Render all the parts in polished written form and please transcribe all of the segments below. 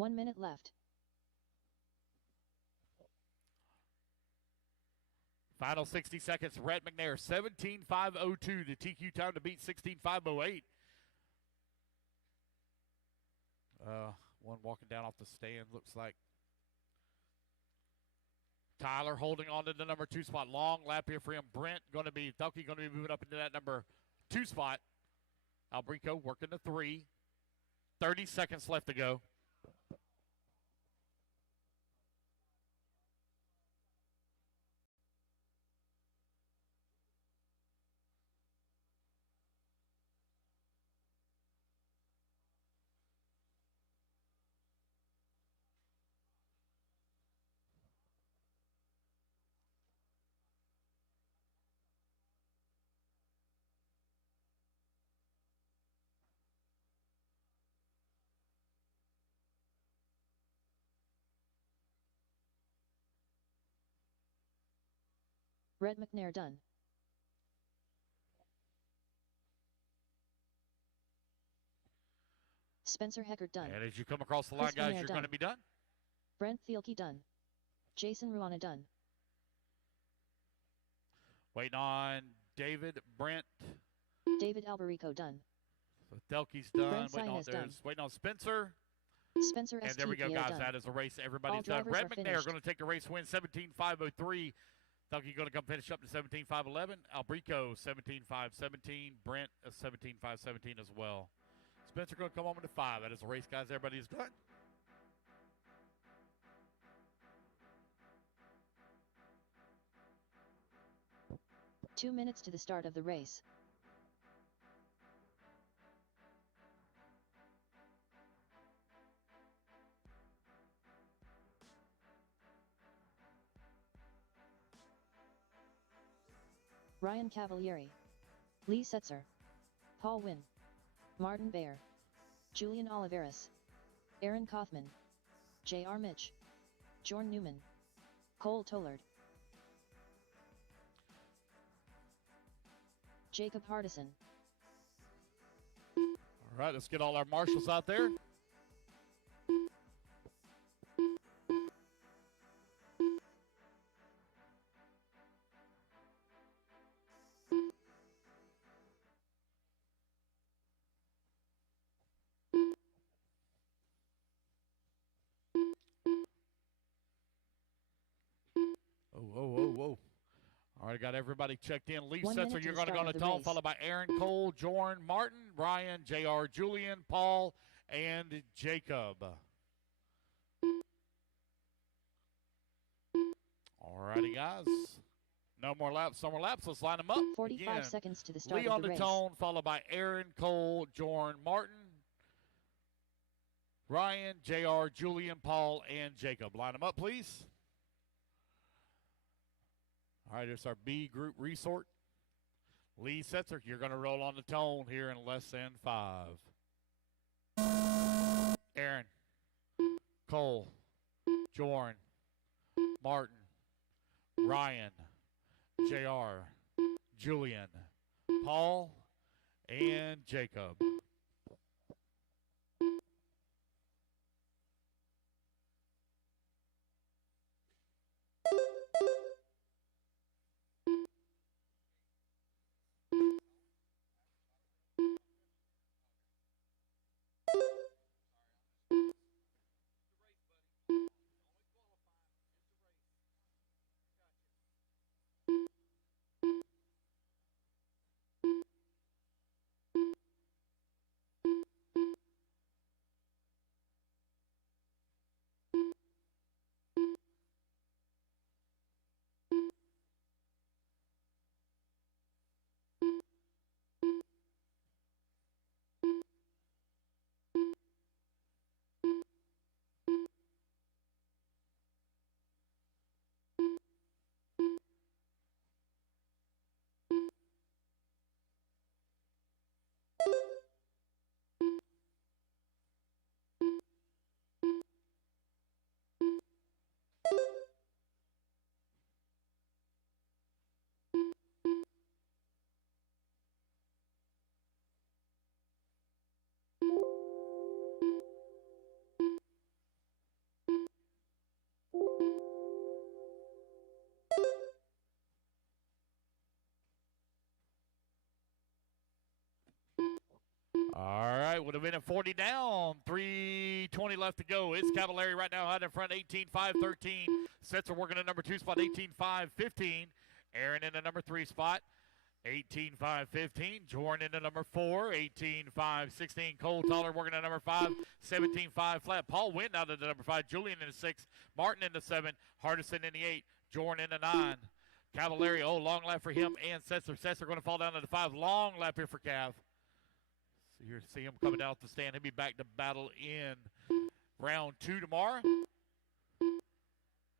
1 minute left. Final 60 seconds. Rhett McNair, 17.502. The TQ time to beat 16.508. One walking down off the stand. Looks like Tyler holding on to the number 2 spot. Long lap here for him. Brent going to be moving up into that number 2 spot. Albrico working the 3. 30 seconds left to go. Rhett McNair done. Spencer Heckert done. And as you come across the line, Chris guys, Manair you're done. going to be done. Brent Thielke done. Jason Ruana done. Waiting on David, Brent. David Alberico done. So Thielke's done. Brent Waiting on Spencer. Spencer And there we go, guys. done. That is a race. Everybody's All done. drivers Rhett are McNair finished. going to take the race win, 17.503. Thielke going to come finish up to 17.511. Albrico, 17.517. Brent, 17.517 as well. Spencer going to come home to 5. That is a race, guys. Everybody's done. Two minutes to the start of the race. Ryan Cavalieri, Lee Setzer, Paul Wynn, Martin Bayer, Julian Oliveras, Aaron Kaufman, J.R. Mitch, Jorn Newman, Cole Tollard, Jacob Hardison. All right, let's get all our marshals out there. Whoa. All right, got everybody checked in. Lee Setzer, you're going to go on the tone, followed by Aaron, Cole, Jorn, Martin, Ryan, JR, Julian, Paul, and Jacob. All righty, guys. No more laps. Let's line them up. 45 seconds to the start Lee of on the the race. tone, followed by Aaron, Cole, Jorn, Martin, Ryan, JR, Julian, Paul, and Jacob. Line them up, please. All right, here's our B group resort. Lee Setzer, you're going to roll on the tone here in less than 5. Aaron, Cole, Jorn, Martin, Ryan, JR, Julian, Paul, and Jacob. right, would have been at 40 down. 3:20 left to go. It's Cavallari right now out in front, 18-5-13. Setzer working at number 2 spot, 18-5-15. Aaron in the number 3 spot, 18-5-15. Jordan in the number 4, 18-5-16. Cole Toller working at number 5, 17-5 flat. Paul Wynn out of the number 5. Julian in the 6. Martin in the 7. Hardison in the 8. Jordan in the 9. Cavallari, long lap for him and Setzer. Setzer going to fall down to the 5. Long lap here for Cav. So you see him coming down the stand. He'll be back to battle in round 2 tomorrow.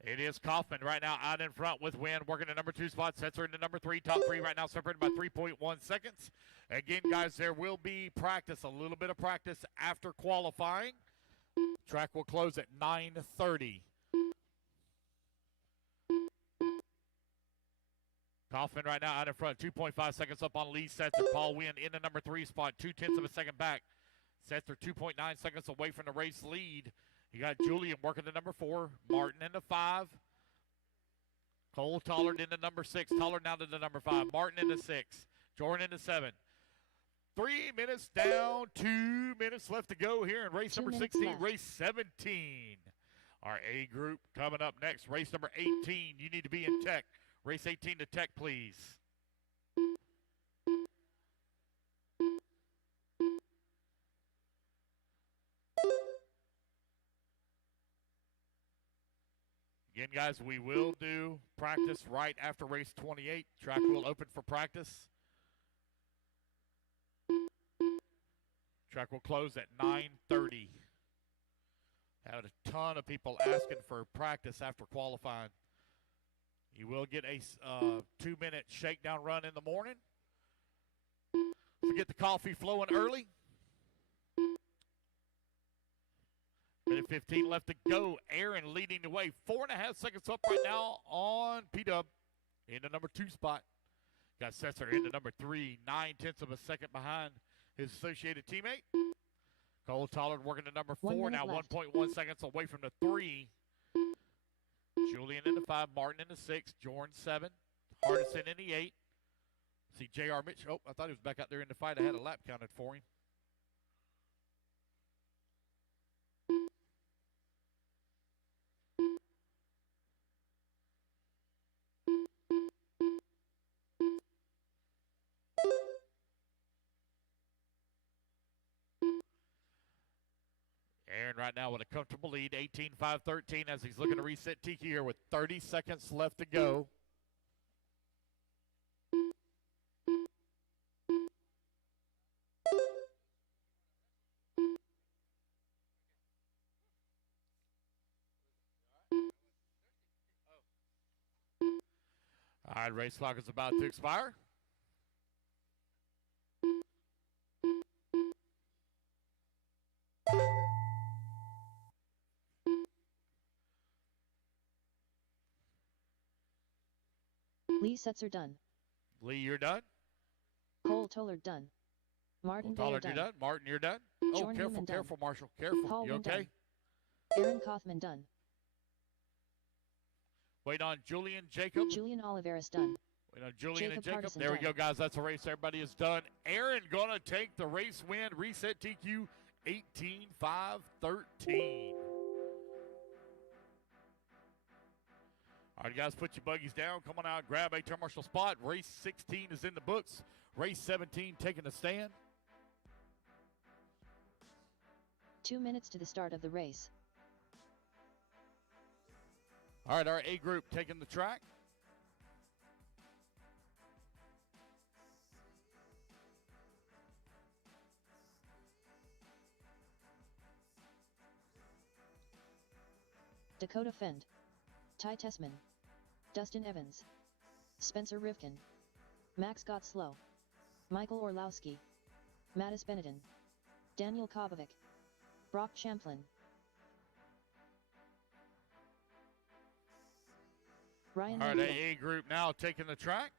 It is Kaufman right now out in front with Wynn, working the number 2 spot. Setzer in the number 3. Top 3 right now separated by 3.1 seconds. Again, guys, there will be practice, a little bit of practice after qualifying. Track will close at 9:30. Kaufman right now out in front, 2.5 seconds up on Lee Setzer. Paul Wynn in the number 3 spot, 0.2 of a second back. Setzer 2.9 seconds away from the race lead. You got Julian working the number 4, Martin in the 5. Cole Tollard in the number 6. Tollard now to the number 5. Martin in the 6. Jordan in the 7. 3 minutes down, 2 minutes left to go here in race number 16, left. race 17. Our A group coming up next, race number 18. You need to be in tech. Race 18 to tech, please. Again, guys, we will do practice right after race 28. Track will open for practice. Track will close at 9:30. Had a ton of people asking for practice after qualifying. You will get a 2-minute shakedown run in the morning. So get the coffee flowing early. Minute 15 left to go. Aaron leading the way. 4.5 seconds up right now on P-Dub in the number 2 spot. Got Setzer in the number 3. 0.9 of a second behind his associated teammate. Cole Tollard working the number 4. Now 1.1 seconds away from the 3. Julian in the 5. Martin in the 6. Jordan 7. Hardison in the 8. See J.R. Mitch. Oh, I thought he was back out there in the fight. I had a lap counted for him. Aaron right now with a comfortable lead, 18-5-13 as he's looking to reset Tiki here with 30 seconds left to go. All right, race clock is about to expire. Lee Setzer done. Lee, you're done. Cole Tollard done. Martin Tollard, Bayer you're done. done. Martin, you're done. Oh, Jordan careful, Newman done. careful, Marshall. Careful. Paul You Wynn okay? done. Aaron Kaufman done. Wait on Julian Jacob. Julian Oliveris done. Wait on Julian and Jacob Jacob. Hardison There we done. go, guys. That's the race. Everybody is done. Aaron going to take the race win. Reset TQ 18-5-13. All right, guys, put your buggies down. Come on out, grab a commercial spot. Race 16 is in the books. Race 17 taking a stand. 2 minutes to the start of the race. All right, our A group taking the track. Dakota Fend. Ty Tessman. Dustin Evans. Spencer Rivkin. Max Gottslow. Michael Orlowski. Mattis Benetton. Daniel Kobovic. Brock Champlin. Ryan All right, Hendrick. A group now taking the track.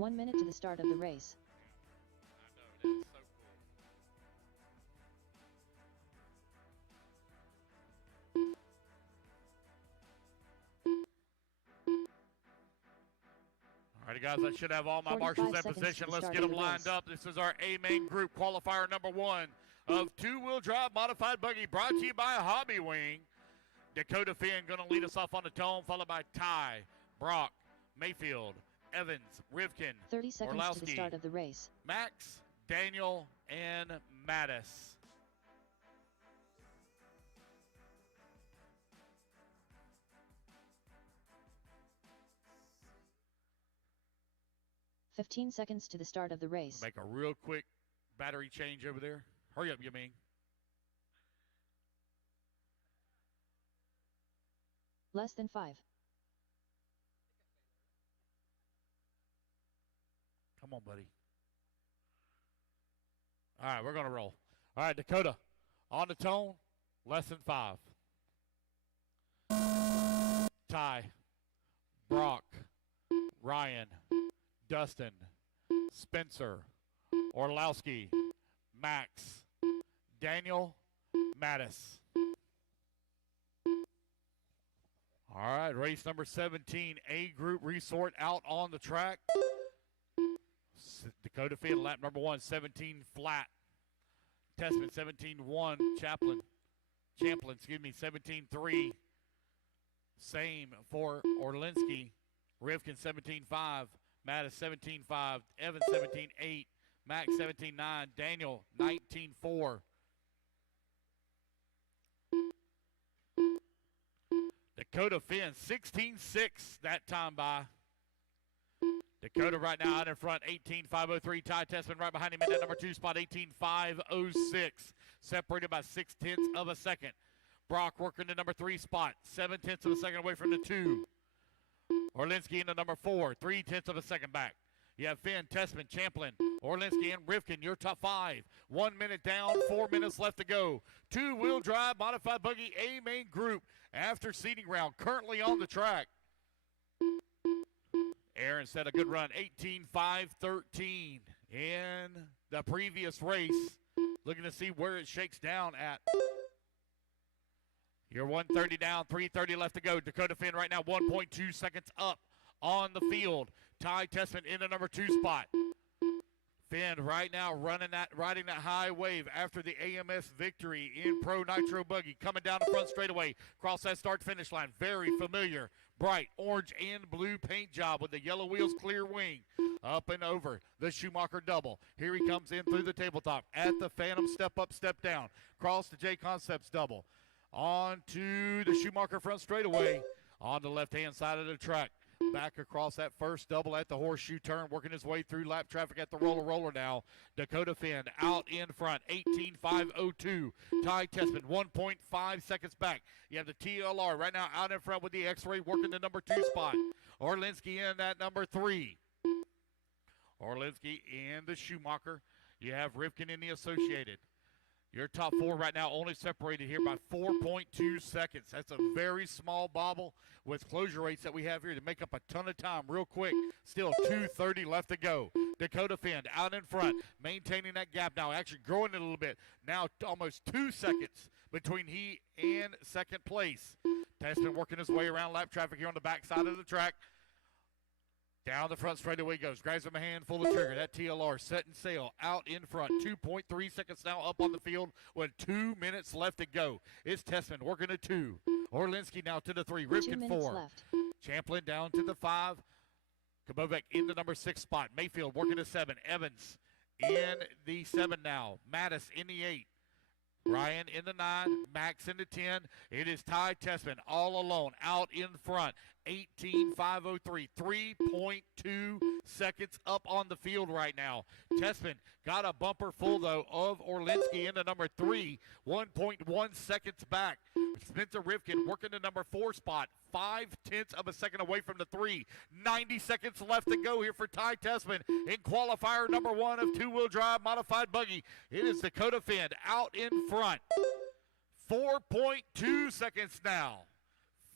1 minute to the start of the race. I know, that is so cool. All righty, guys, I should have all my marshals in position. Let's get them lined up. This is our A main group qualifier number 1 of two-wheel drive modified buggy, brought to you by Hobby Wing. Dakota Finn going to lead us off on the tone, followed by Ty, Brock, Mayfield, Evans, Rivkin, 30 seconds Orlowski, to the start of the race. Max, Daniel, and Mattis. "15 seconds to the start of the race." Make a real quick battery change over there. Hurry up, you mean. Less than 5. Come on, buddy. All right, we're going to roll. All right, Dakota, on the tone, less than 5. Ty, Brock, Ryan, Dustin, Spencer, Orlowski, Max, Daniel, Mattis. All right, race number 17, A group resort out on the track. Dakota Finn, lap number 1, 17 flat. Testament, 17-1. Champlin, 17-3. Same for Orlinski. Rivkin, 17-5. Mattis, 17-5. Evans, 17-8. Max, 17-9. Daniel, 19-4. Dakota Finn, 16-6 that time by. Dakota right now out in front, 18.503. Ty Tessman right behind him in that number 2 spot, 18.506. Separated by 0.6 of a second. Brock working the number 3 spot, 0.7 of a second away from the 2. Orlinski in the number 4, 0.3 of a second back. You have Finn, Tessman, Champlin, Orlinski, and Rivkin, your top 5. 1 minute down, 4 minutes left to go. Two-wheel drive, modified buggy, A main group after seeding round, currently on the track. Aaron set a good run, 18.513 in the previous race. Looking to see where it shakes down at. You're 1:30 down, 3:30 left to go. Dakota Finn right now 1.2 seconds up on the field. Ty Tessman in the number 2 spot. Finn right now riding that high wave after the AMS victory in Pro Nitro Buggy. Coming down the front straightaway, across that start-finish line. Very familiar, bright orange and blue paint job with the yellow wheels, clear wing. Up and over the Schumacher double. Here he comes in through the tabletop at the Phantom step up, step down. Cross the J Concepts double. On to the Schumacher front straightaway on the left-hand side of the track. Back across that first double at the horseshoe turn, working his way through lap traffic at the roller now. Dakota Finn out in front, 18.502. Ty Tessman, 1.5 seconds back. You have the TLR right now out in front with the X-Ray working the number 2 spot. Orlinski in that number 3. Orlinski and the Schumacher. You have Rivkin in the Associated. Your top 4 right now only separated here by 4.2 seconds. That's a very small bobble with closure rates that we have here to make up a ton of time real quick. Still 2:30 left to go. Dakota Finn out in front, maintaining that gap now, actually growing it a little bit. Now almost 2 seconds between he and second place. Tessman working his way around lap traffic here on the back side of the track. Down the front straightaway goes. Grabs him a handful of trigger. That TLR setting sail out in front. 2.3 seconds now up on the field with 2 minutes left to go. It's Tessman working a 2. Orlinski now to the 3. Rivkin 4. Left. Champlin down to the 5. Kabovek in the number 6 spot. Mayfield working a 7. Evans in the 7 now. Mattis in the 8. Ryan in the 9, Max in the 10. It is Ty Tessman all alone out in front. 18.503, 3.2 seconds up on the field right now. Tessman got a bumper full, though, of Orlinski in the number 3, 1.1 seconds back. Spencer Rivkin working the number 4 spot, 0.5 of a second away from the 3. 90 seconds left to go here for Ty Tessman in qualifier number 1 of two-wheel drive modified buggy. It is Dakota Finn out in front. 4.2 seconds now.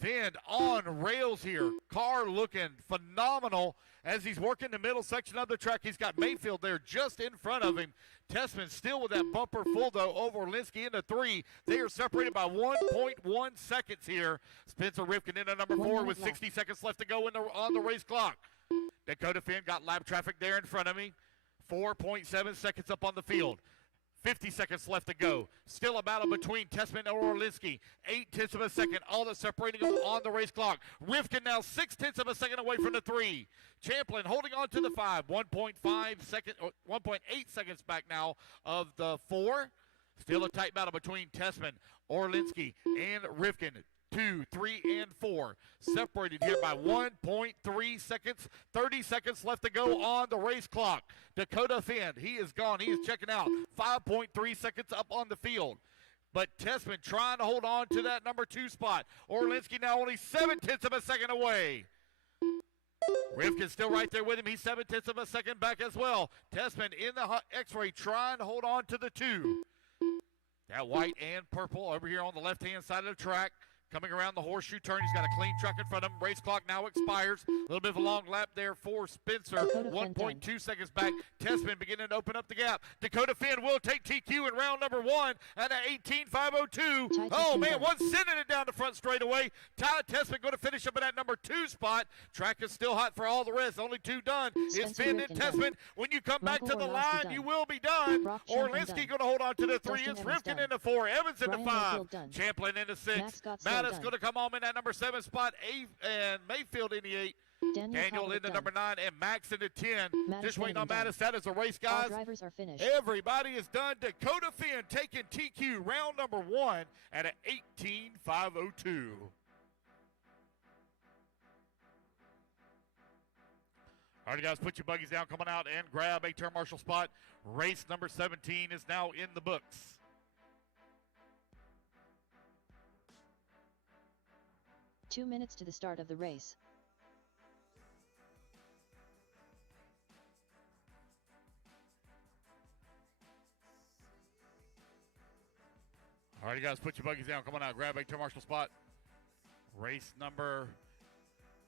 Finn on rails here. Car looking phenomenal as as he's working the middle section of the track. He's got Mayfield there just in front of him. Tessman still with that bumper full, though, over Orlinski into 3. They are separated by 1.1 seconds here. Spencer Rifkin into number 4 with 60 seconds left to go on the race clock. Dakota Finn got lap traffic there in front of me. 4.7 seconds up on the field. 50 seconds left to go. Still a battle between Tessman and Orlinski. 0.8 of a second, all that's separating them on the race clock. Rifkin now 0.6 of a second away from the 3. Champlin holding on to the 5. 1.8 seconds back now of the 4. Still a tight battle between Tessman, Orlinski, and Rifkin. 2, 3, and 4. Separated here by 1.3 seconds. 30 seconds left to go on the race clock. Dakota Finn, he is gone. He is checking out. 5.3 seconds up on the field. But Tessman trying to hold on to that number 2 spot. Orlinski now only 0.7 of a second away. Rifkin still right there with him. He's 0.7 of a second back as well. Tessman in the X-ray trying to hold on to the 2. That white and purple over here on the left-hand side of the track. Coming around the horseshoe turn, he's got a clean truck in front of him. Race clock now expires. A little bit of a long lap there for Spencer. 1.2 seconds back. Tessman beginning to open up the gap. Dakota Finn will take TQ in round number 1 at an 18.502. Oh, man, one sending it down the front straightaway. Ty Tessman going to finish up in that number 2 spot. Track is still hot for all the rest. Only 2 done. It's Finn and Tessman. When you come back to the line, you will be done. Orlinski going to hold on to the 3. It's Rifkin in the 4. Evans in the 5. Champlin in the 6. Mattis going to come home in that number 7 spot. And Mayfield in the 8. Daniel in the number 9 and Max in the 10. Just waiting on Mattis. That is the race, guys. All drivers are finished. Everybody is done. Dakota Finn taking TQ round number 1 at an 18.502. All right, guys, put your buggies down. Come on out and grab a turn marshal spot. Race number 17 is now in the books. Two minutes to the start of the race. All right, guys, put your buggies down. Come on out, grab a turn marshal spot. Race number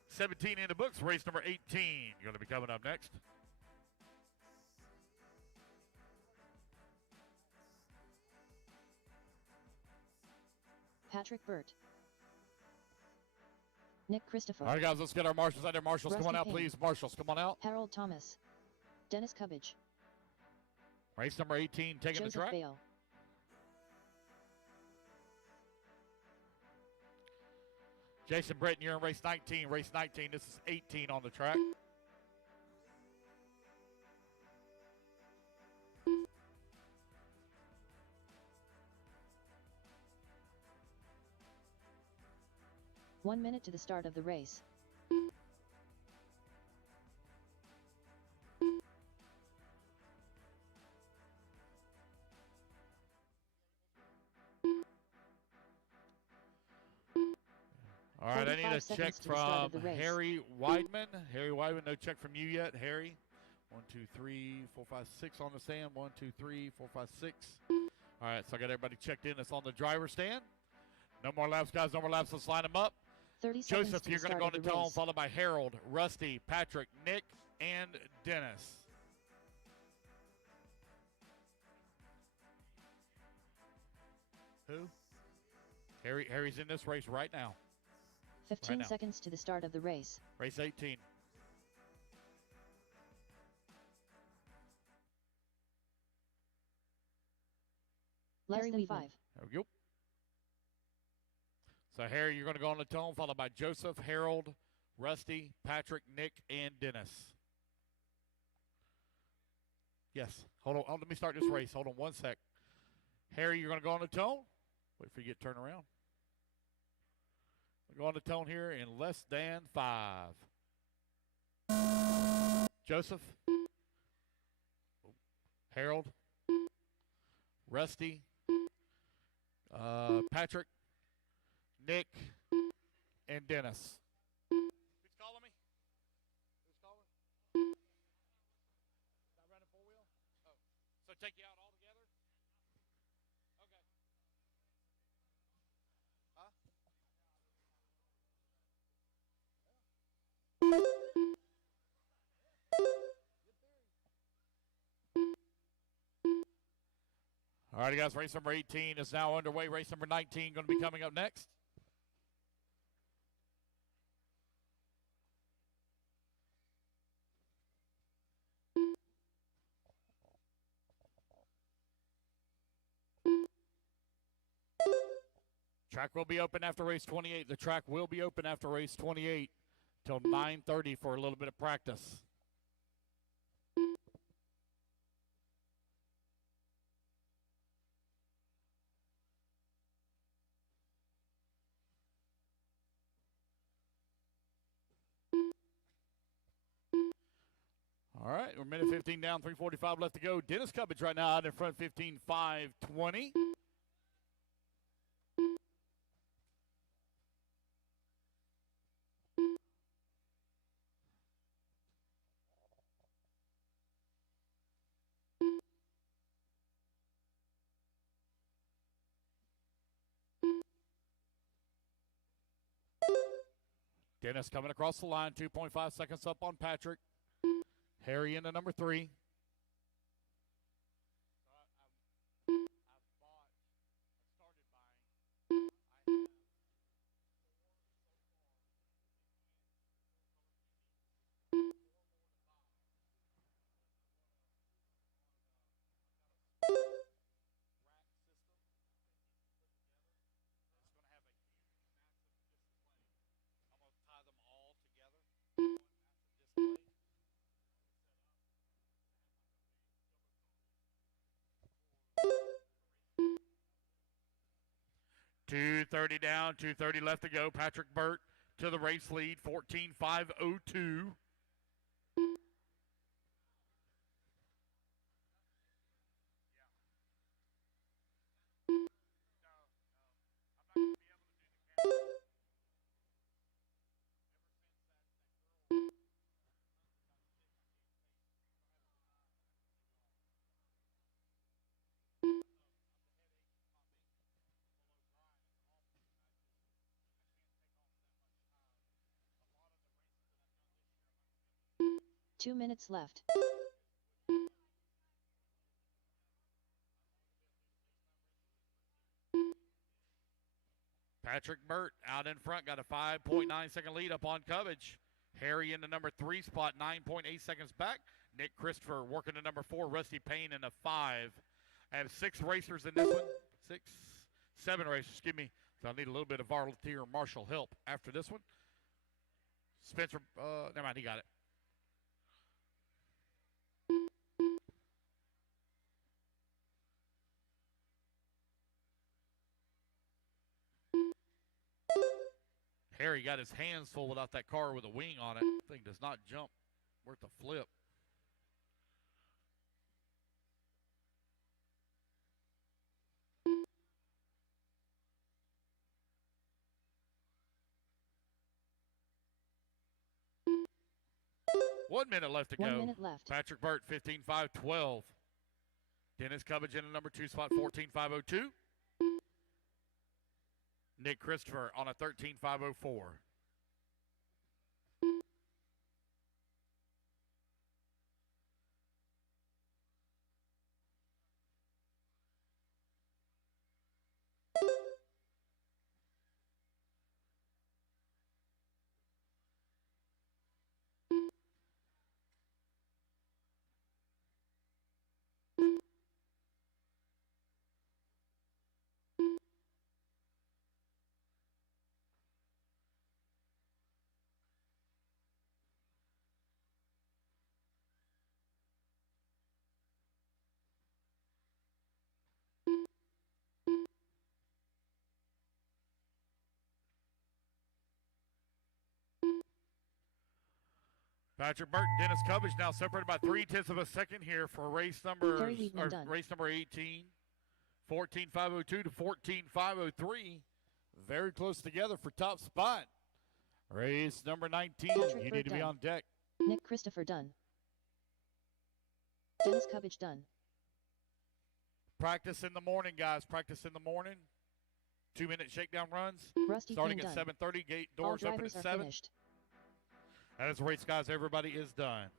17 in the books. Race number 18 going to be coming up next. Patrick Burt. Nick Christopher. All right, guys, let's get our marshals out there. Marshals, Rusty come on out, Payne. please. Marshals, come on out. Harold Thomas. Dennis Cubbage. Race number 18 taking Joseph the track. Bale. Jason Britton, you're in race 19. Race 19, this is 18 on the track. One minute to the start of the race. All right, I need a 45 check seconds to the start from of the race. Harry Weidman. Harry Weidman, no check from you yet, Harry. 1, 2, 3, 4, 5, 6 on the stand. 1, 2, 3, 4, 5, 6. All right, so I got everybody checked in. That's on the driver's stand. No more laps, guys. No more laps. Let's line them up. 30 seconds Joseph, to you're the going to start go of into the tone, race. followed by Harold, Rusty, Patrick, Nick, and Dennis. Who? Harry's in this race right now. 15 right now. seconds to the start of the race. Race 18. Less than 5. There we go. So, Harry, you're going to go on the tone, followed by Joseph, Harold, Rusty, Patrick, Nick, and Dennis. Yes. Hold on. Let me start this race. Hold on one sec. Harry, you're going to go on the tone. Wait for you to get turned around. We'll go on the tone here in less than 5. Joseph, Harold, Rusty, Patrick, Nick, and Dennis. Who's calling me? Who's calling? Not running 4-wheel? Oh. So take you out all together? Okay. Huh? All right, guys, race number 18 is now underway. Race number 19 going to be coming up next. Track will be open after race 28. The track will be open after race 28 till 9:30 for a little bit of practice. All right, we're minute 15 down, 3:45 left to go. Dennis Cubbage right now out in front, 15.520. Dennis coming across the line, 2.5 seconds up on Patrick. Harry into number 3. .230 down, 2:30 left to go. Patrick Burt to the race lead, 14.502. Two minutes left. Patrick Burt out in front, got a 5.9 second lead up on Cubbage. Harry in the number 3 spot, 9.8 seconds back. Nick Christopher working the number 4, Rusty Payne in a 5. I have 6 racers in this one. 7 racers, excuse me. So I need a little bit of volunteer marshal help after this one. Spencer, never mind, he got it. Harry got his hands full without that car with a wing on it. Thing does not jump worth a flip. One minute left to go. 1 minute left. Patrick Burt, 15.512. Dennis Cubbage in the number 2 spot, 14.502. Nick Christopher on a 13.504. Patrick Burt and Dennis Cubbage now separated by 0.3 of a second here for race number 18. 14.502 to 14.503. Very close together for top spot. Race number 19. Patrick You Burt need to be done. on deck. Nick Christopher done. Dennis Cubbage done. Practice in the morning, guys. Practice in the morning. 2-minute shakedown runs. Rusty Starting Payne at done. 7:30. Gate All doors open drivers at are 7. finished. That is the race, guys. Everybody is done.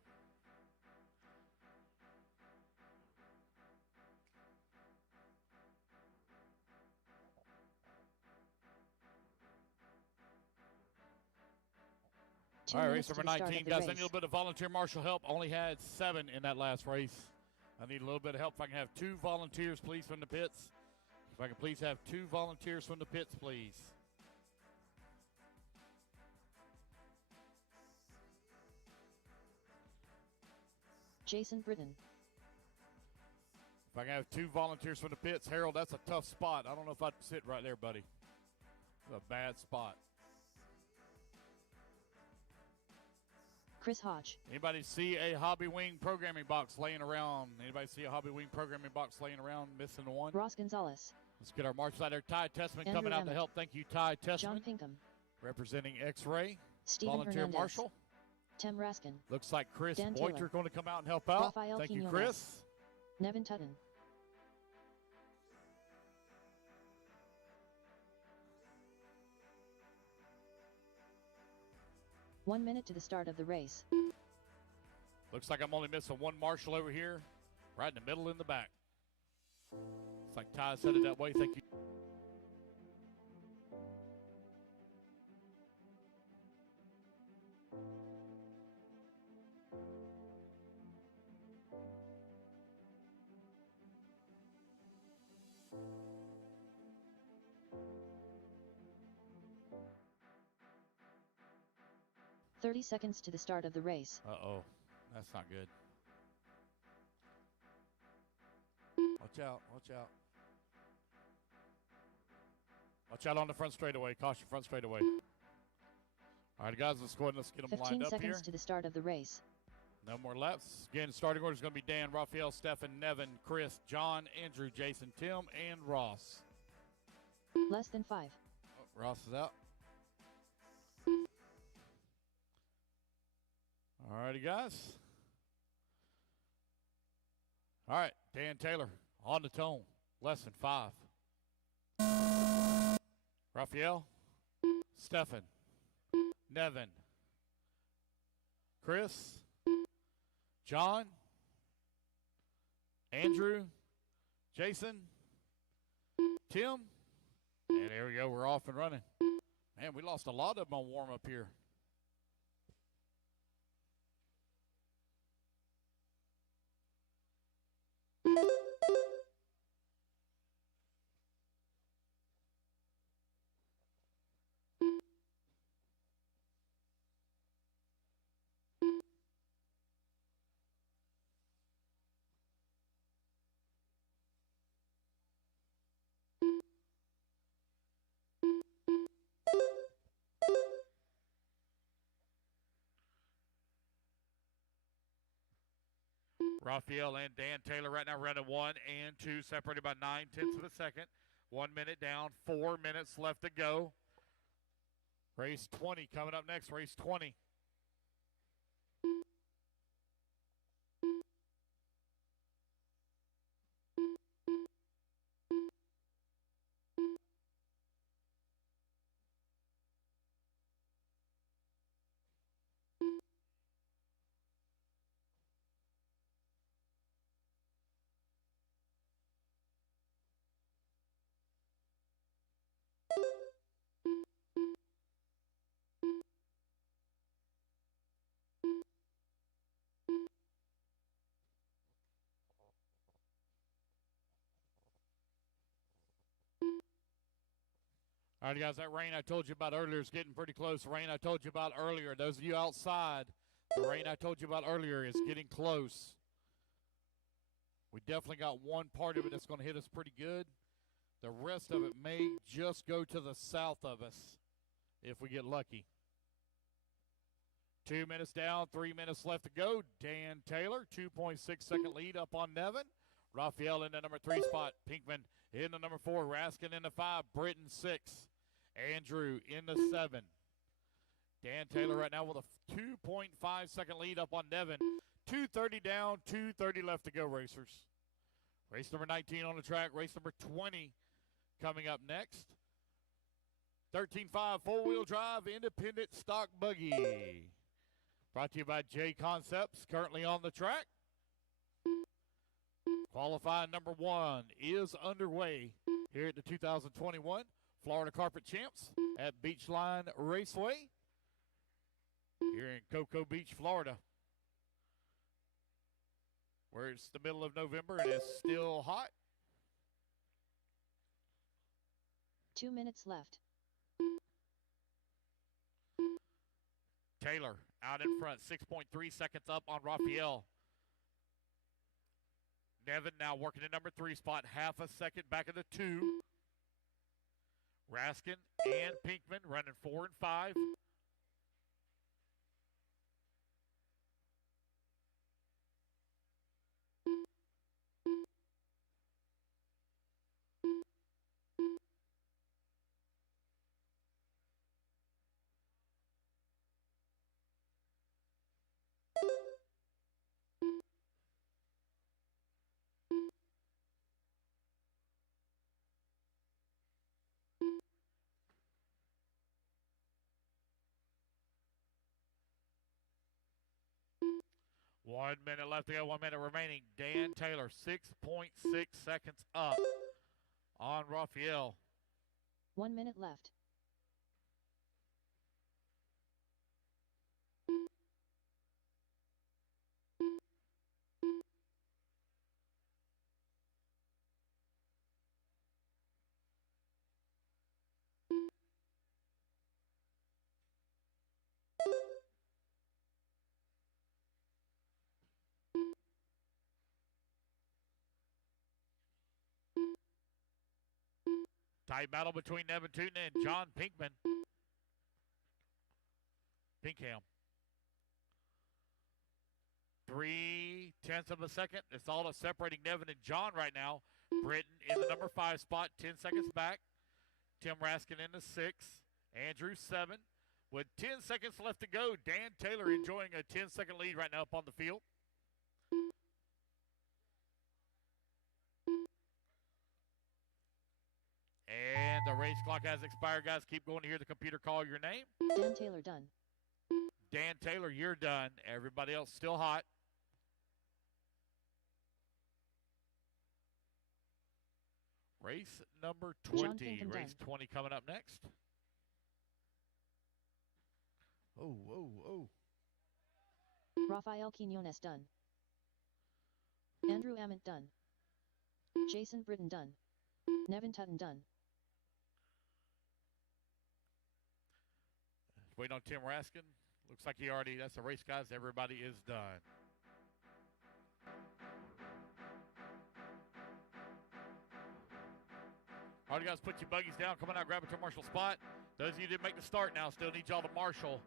All right, race minutes to number the start 19. of the Guys, I race. need a little bit of volunteer marshal help. Only had 7 in that last race. I need a little bit of help. If I can have 2 volunteers, please, from the pits. If I can please have 2 volunteers from the pits, please. Jason Britton. If I can have 2 volunteers from the pits. Harold, that's a tough spot. I don't know if I'd sit right there, buddy. It's a bad spot. Chris Hodge. Anybody see a Hobby Wing programming box laying around? Anybody see a Hobby Wing programming box laying around, missing the one? Ross Gonzalez. Let's get our marshals out there. Ty Tessman Andrew coming out Emmett. to help. Thank you, Ty Tessman. John Pinkham. Representing X-Ray. Stephen Volunteer Hernandez. marshal. Tim Raskin. Looks like Chris Dan Boiter Taylor. going to come out and help out. Rafael Thank you, Quinones. Chris. Nevin Tutton. One minute to the start of the race. Looks like I'm only missing one marshal over here, right in the middle in the back. Looks like Ty said it that way. Thank you. "30 seconds to the start of the race. Uh-oh. That's not good. Watch out. Watch out. Watch out on the front straightaway. Caution front straightaway. All right, guys, let's go ahead and let's get them 15 lined up here. seconds to the start of the race. No more laps. Again, starting order is going to be Dan, Raphael, Stephen, Nevin, Chris, John, Andrew, Jason, Tim, and Ross. Less than 5. Oh, Ross is out. All righty, guys. All right, Dan Taylor on the tone. Less than 5. Raphael, Stephen, Nevin, Chris, John, Andrew, Jason, Tim, and there we go. We're off and running. Man, we lost a lot of them on warm-up here. Raphael and Dan Taylor right now running 1 and 2, separated by 9/10 of a second. 1 minute down, 4 minutes left to go. Race 20 coming up next, race 20. All right, guys, that rain I told you about earlier is getting pretty close. The rain I told you about earlier, those of you outside, the rain I told you about earlier is getting close. We definitely got one part of it that's going to hit us pretty good. The rest of it may just go to the south of us if we get lucky. 2 minutes down, 3 minutes left to go. Dan Taylor, 2.6-second lead up on Nevin. Raphael in the number 3 spot. Pinkman in the number 4. Raskin in the 5. Britton 6. Andrew in the 7. Dan Taylor right now with a 2.5-second lead up on Nevin. 2:30 down, 2:30 left to go, racers. Race number 19 on the track. Race number 20 coming up next. 13.5 four-wheel drive independent stock buggy. Brought to you by J Concepts, currently on the track. Qualifying number 1 is underway here at the 2021 Florida Carpet Champs at Beachline Raceway. here in Cocoa Beach, Florida, where it's the middle of November and it's still hot. 2 minutes left. Taylor out in front, 6.3 seconds up on Raphael. Nevin now working in number 3 spot, half a second back of the 2. Raskin and Pinkman running 4 and 5. One minute left to go, 1 minute remaining. Dan Taylor, 6.6 seconds up on Raphael. 1 minute left. Tight battle between Nevin Tootin and John Pinkham. 0.3 of a second. It's all that's separating Nevin and John right now. Britton in the number 5 spot, 10 seconds back. Tim Raskin in the 6. Andrew 7. With 10 seconds left to go, Dan Taylor enjoying a 10-second lead right now up on the field. And the race clock has expired, guys. Keep going to hear the computer call your name. Dan Taylor done. Dan Taylor, you're done. Everybody else still hot. Race number 20. Race 20 coming up next. Oh. Rafael Quinones done. Andrew Ament done. Jason Britton done. Nevin Tootin done. Waiting on Tim Raskin. Looks like he already, that's the race, guys. Everybody is done. All right, guys, put your buggies down. Come on out, grab a marshal spot. Those of you that didn't make the start now still need y'all to marshal.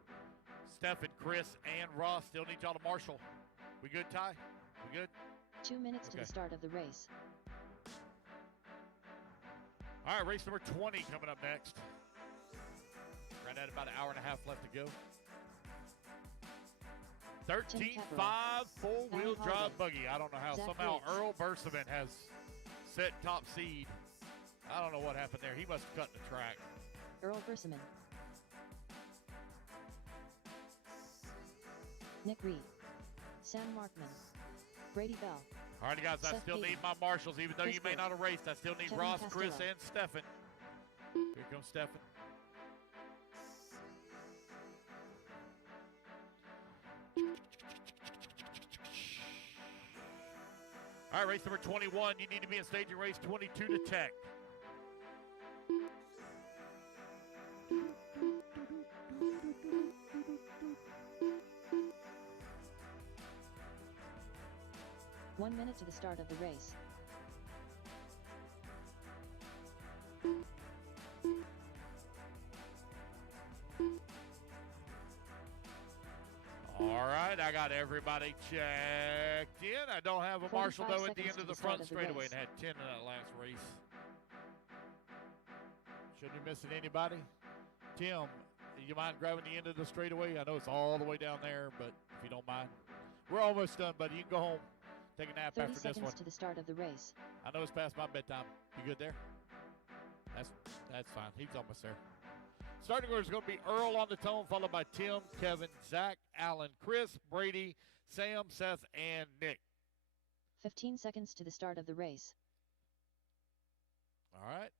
Stephen, Chris, and Ross still need y'all to marshal. We good, Ty? We good? 2 minutes to the start of the race. All right, race number 20 coming up next. Right at about an hour and a half left to go. 13.5 four-wheel drive buggy. I don't know how. Somehow Earl Berseman has set top seed. I don't know what happened there. He must have cut the track. Earl Berseman. Nick Reed. Sam Markman. Brady Bell. All right, guys, I still need my marshals. Even though you may not have raced, I still need Kevin Ross, Castillo. Chris, and Stefan. Here comes Stefan. All right, race number 21. You need to be in staging race 22 to Tech. One minute to the start of the race. All right, I got everybody checked in. I don't have a marshal, though, at the end of the front straightaway and had 10 in that last race. Shouldn't be missing anybody. Tim, you mind grabbing the end of the straightaway? I know it's all the way down there, but if you don't mind. We're almost done, buddy. You can go home. Take a nap 30 after this one. seconds to the start of the race. I know it's past my bedtime. You good there? That's fine. He's almost there. Starting order is going to be Earl on the tone, followed by Tim, Kevin, Zach, Alan, Chris, Brady, Sam, Seth, and Nick. 15 seconds to the start of the race. All right.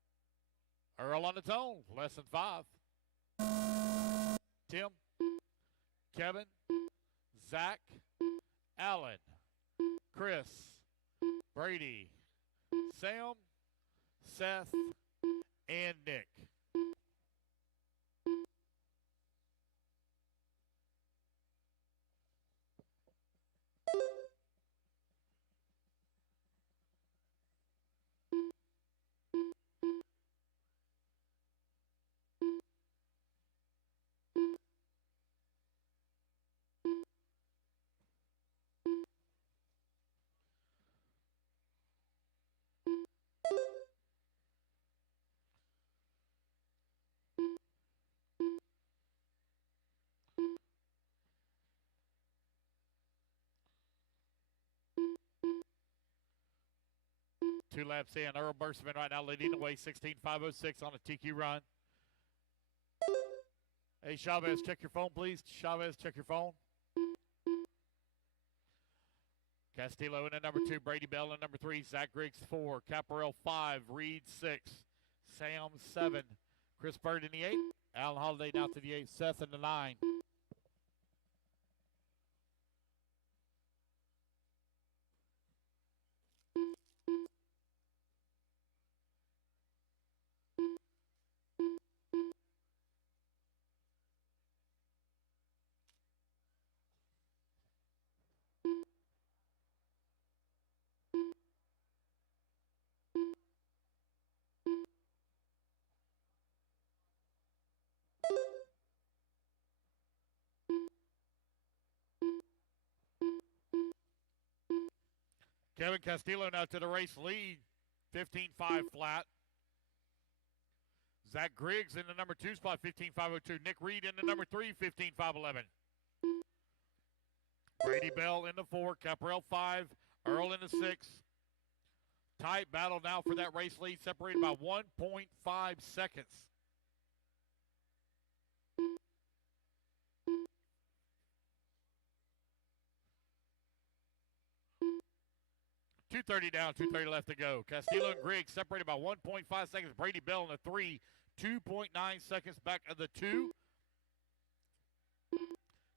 Earl on the tone, less than 5. Tim, Kevin, Zach, Alan, Chris, Brady, Sam, Seth, and Nick. Two laps in. Earl Burstman right now leading the way, 16.506 on a TQ run. Hey, Chavez, check your phone, please. Chavez, check your phone. Castillo in at number 2, Brady Bell in number 3, Zach Griggs 4, Caparel 5, Reed 6, Sam 7, Chris Bird in the 8, Alan Holiday down to the 8, Seth in the 9. Kevin Castillo now to the race lead, 15.5 flat. Zach Griggs in the number 2 spot, 15.502. Nick Reed in the number 3, 15.511. Brady Bell in the 4, Caparel 5, Earl in the 6. Tight battle now for that race lead, separated by 1.5 seconds. .230 down, 2:30 left to go. Castillo and Griggs separated by 1.5 seconds. Brady Bell in the 3, 2.9 seconds back of the 2.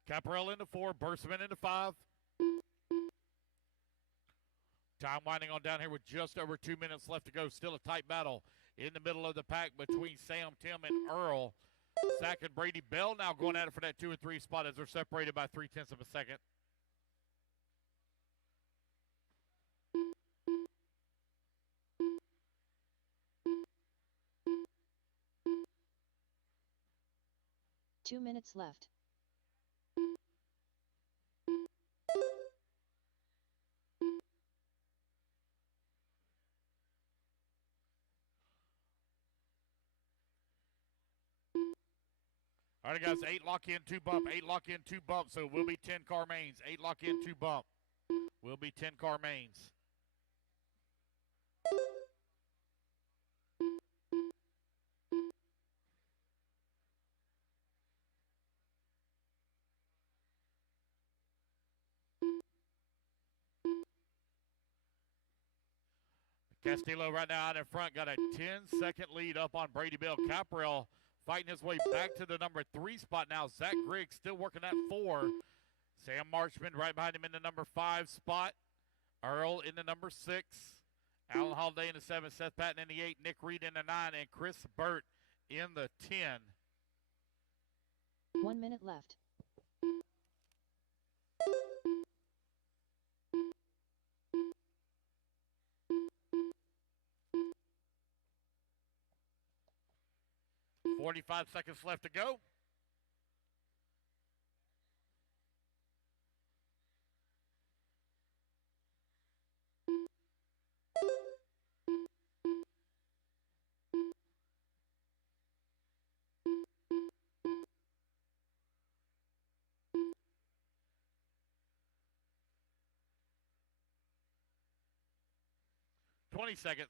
Caparel in the 4, Burstman in the 5. Time winding on down here with just over 2 minutes left to go. Still a tight battle in the middle of the pack between Sam, Tim, and Earl. Zach and Brady Bell now going at it for that 2 and 3 spot as they're separated by 0.3 of a second. Two minutes left. All right, guys, 8 lock in, 2 bump. 8 lock in, 2 bump, so we'll be 10 car mains. 8 lock in, 2 bump. We'll be 10 car mains. Castillo right now out in front, got a 10-second lead up on Brady Bell. Caparel fighting his way back to the number 3 spot now. Zach Griggs still working at 4. Sam Marchman right behind him in the number 5 spot. Earl in the number 6. Alan Holiday in the 7. Seth Patton in the 8. Nick Reed in the 9. And Chris Burt in the 10. 1 minute left. .45 seconds left to go. .20 seconds.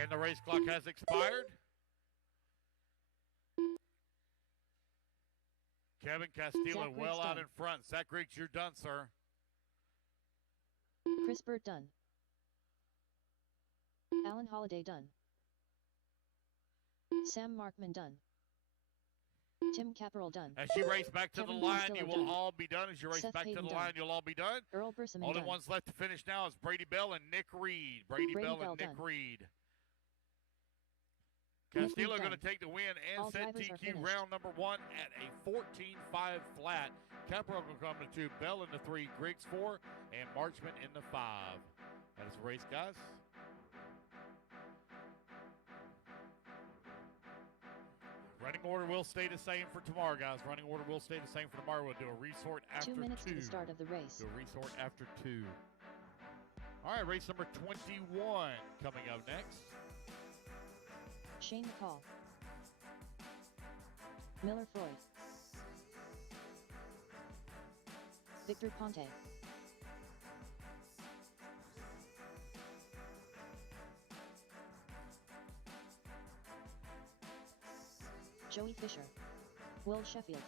And the race clock has expired. Kevin Castillo well out in front. Zach Griggs, you're done, sir. Chris Burt done. Alan Holliday done. Sam Markman done. Tim Caporal done. As you race back to Kevin the line, Costello you will done. all be done. As you race Seth back Hayden to the done. line, you'll all be done. Earl Berseman Only done. ones left to finish now is Brady Bell and Nick Reed. Brady Bell and Nick done. Reed. Nick Castillo Reed going to done. take the win and All set drivers are TQ finished. round number 1 at a 14.5 flat. Caporal will come to 2, Bell in the 3, Griggs 4, and Marchman in the 5. That is the race, guys. Running order will stay the same for tomorrow, guys. Running order will stay the same for tomorrow. We'll do a resort after 2 minutes 2. to the start of the race. Do a resort after 2. All right, race number 21 coming up next. Shane McCall. Miller Freud. Victor Ponte. Joey Fisher. Will Sheffield.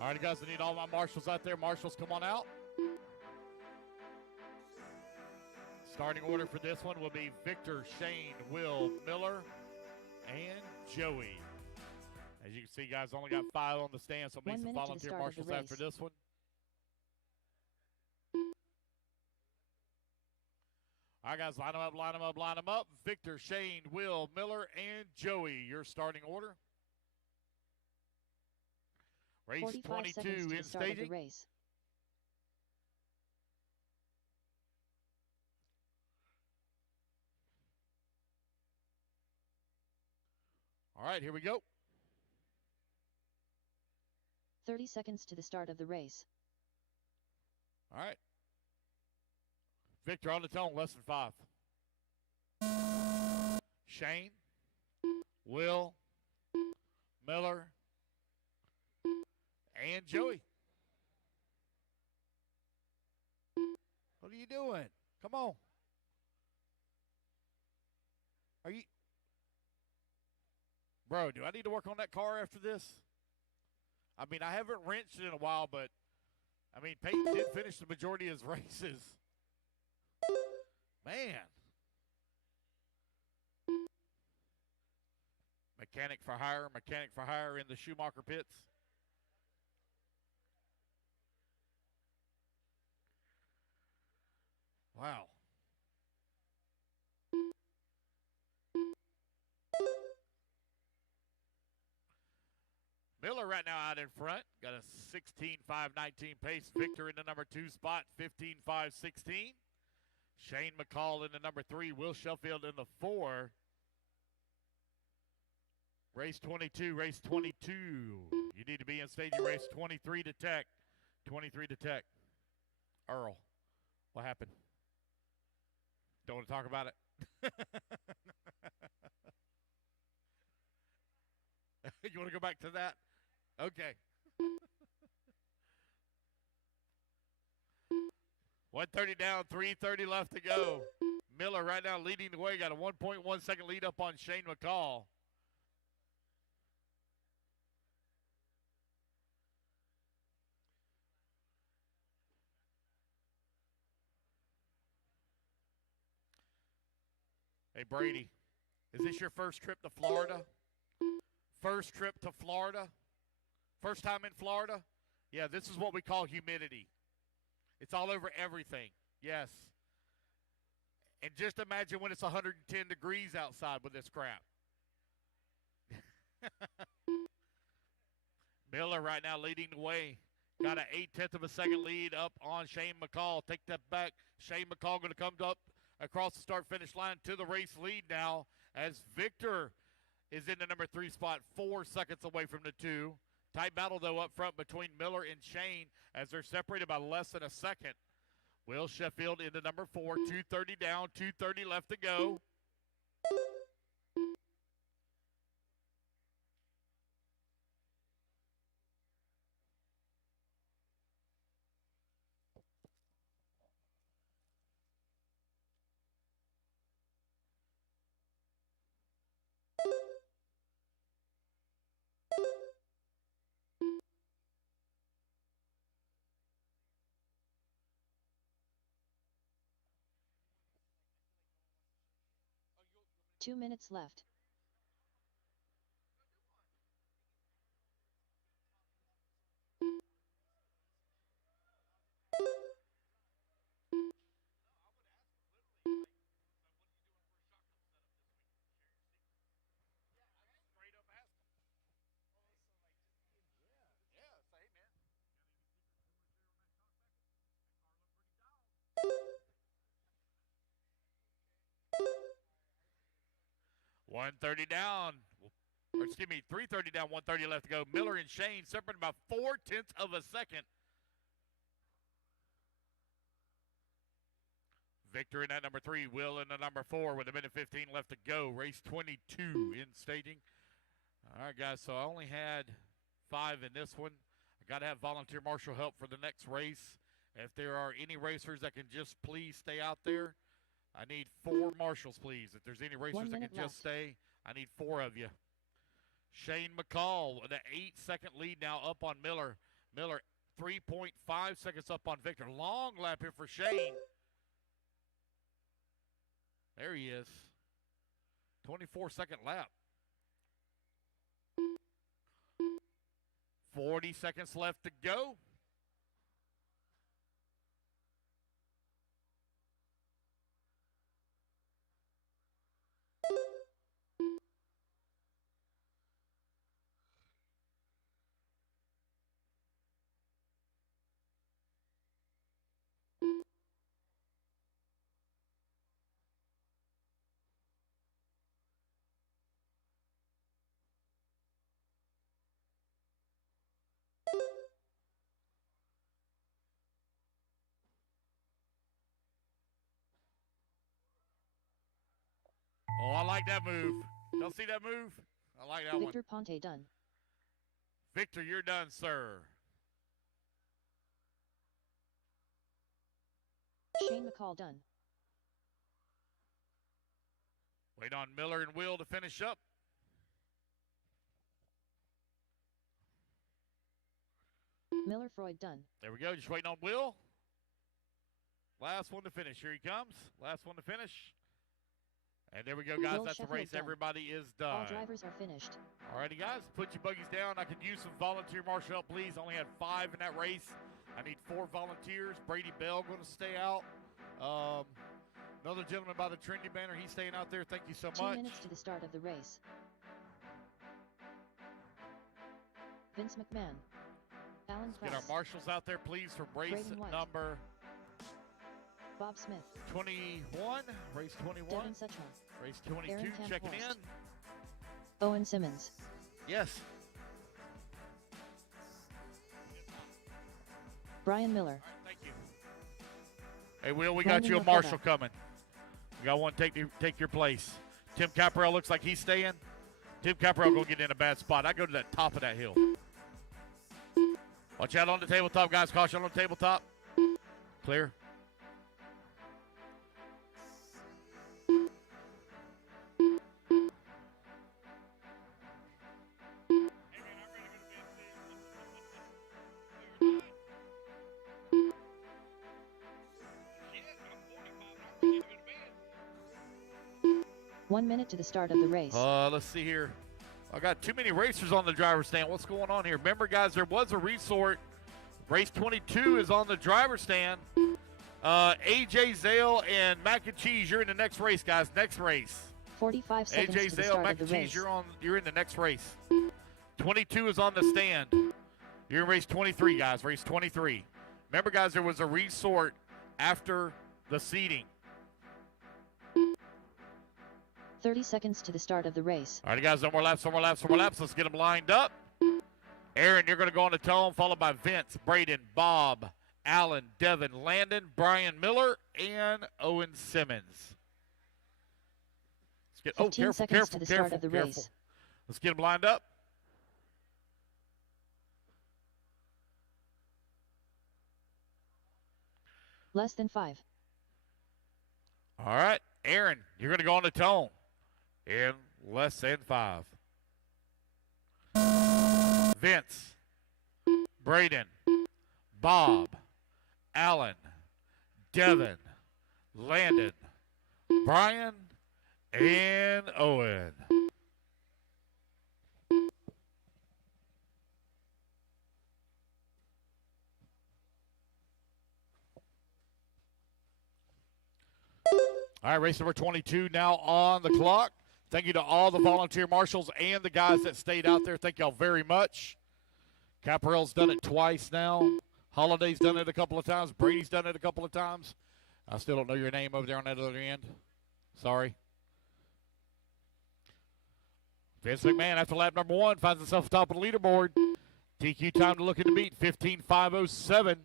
All right, guys, I need all my marshals out there. Marshals, come on out. Starting order for this one will be Victor, Shane, Will, Miller, and Joey. As you can see, guys, only got 5 on the stand, so 1 need some minute to the volunteer start of the marshals after race. this one. All right, guys, line them up, line them up, line them up. Victor, Shane, Will, Miller, and Joey, your starting order. Race 45 seconds 22 to in the start of the staging. race. All right, here we go. 30 seconds to the start of the race. All right. Victor on the tone, less than 5. Shane, Will, Miller, and Joey. What are you doing? Come on. Are you... Bro, do I need to work on that car after this? I mean, I haven't wrenched it in a while, but, I mean, Peyton did finish the majority of his races. Man. Mechanic for hire in the Schumacher pits. Wow. Miller right now out in front. Got a 16.519 pace. Victor in the number 2 spot, 15.516. Shane McCall in the number 3. Will Sheffield in the 4. Race 22, race 22. You need to be in staging race 23 to Tech. 23 to Tech. Earl, what happened? Don't want to talk about it? You want to go back to that? Okay. 130 down, 3:30 left to go. Miller right now leading the way. Got a 1.1 second lead up on Shane McCall. Hey, Brady, is this your first trip to Florida? First trip to Florida? First time in Florida? Yeah, this is what we call humidity. It's all over everything. Yes. And just imagine when it's 110 degrees outside with this crap. Miller right now leading the way. Got an 0.8 of a second lead up on Shane McCall. Take that back. Shane McCall going to come up across the start-finish line to the race lead now as Victor is in the number 3 spot, 4 seconds away from the 2. Tight battle, though, up front between Miller and Shane as they're separated by less than a second Will Sheffield into number 4. 2:30 down, 2:30 left to go. Two minutes left. One 30 down, or excuse me, 3:30 down, 1:30 left to go. Miller and Shane separated about 0.4 of a second. Victor in that number 3, Will in the number 4 with 1:15 left to go. Race 22 in staging. All right, guys, so I only had 5 in this one. I got to have volunteer marshal help for the next race. If there are any racers that can just please stay out there, I need 4 marshals, please. If there's any racers that can just stay, I need 4 of you. Shane McCall with an 8-second lead now up on Miller. Miller 3.5 seconds up on Victor. Long lap here for Shane. There he is. 24-second lap. 40 seconds left to go. Oh, I like that move. Y'all see that move? I like that Victor one. Ponte done. Victor, you're done, sir. Shane McCall done. Wait on Miller and Will to finish up. Miller Freud done. There we go. Just waiting on Will. Last one to finish. Here he comes. Last one to finish. And there we go, guys. Will That's the Sheffield race. done. Everybody is done. All drivers are finished. All righty, guys. Put your buggies down. I could use some volunteer marshal help, please. Only had 5 in that race. I need 4 volunteers. Brady Bell going to stay out. Another gentleman by the Trinity banner. He's staying out there. Thank you so 2 much. minutes to the start of the race. Vince McMahon. Alan Get our Klaus. marshals out there, please, from race Braden White. number Bob Smith. 21. Race 21. Devin Suchma. Race 22 Aaron checking Camphorst. in. Owen Simmons. Yes. Brian Miller. All right, thank you. Hey, Will, we Brandon got you a Lafava. marshal coming. We got one take your place. Tim Caparell looks like he's staying. Tim Caparell going to get in a bad spot. I go to that top of that hill. Watch out on the tabletop, guys. Caution on the tabletop. Clear. One minute to the start of the race. Let's see here. I got too many racers on the driver's stand. What's going on here? Remember, guys, there was a resort. Race 22 is on the driver's stand. AJ Zale and Mac and Cheese, you're in the next race, guys. Next race. 45 seconds AJ to the Zale, start Mac of the and Cheese, race. you're in the next race. 22 is on the stand. You're in race 23, guys. Race 23. Remember, guys, there was a resort after the seating. 30 seconds to the start of the race. All right, guys, no more laps, no more laps, no more laps. Let's get them lined up. Aaron, you're going to go on the tone, followed by Vince, Braden, Bob, Allen, Devin, Landon, Brian Miller, and Owen Simmons. Let's get, 15 seconds to the start of the race. Let's get them lined up. Less than 5. All right, Aaron, you're going to go on the tone in less than 5. Vince, Braden, Bob, Allen, Devin, Landon, Brian, and Owen. All right, race number 22 now on the clock. Thank you to all the volunteer marshals and the guys that stayed out there. Thank y'all very much. Caparell's done it twice now. Holliday's done it a couple of times. Brady's done it a couple of times. I still don't know your name over there on that other end. Sorry. Vince McMahon, after lap number 1, finds himself atop of the leaderboard. TQ time to look at the beat, 15:5:07.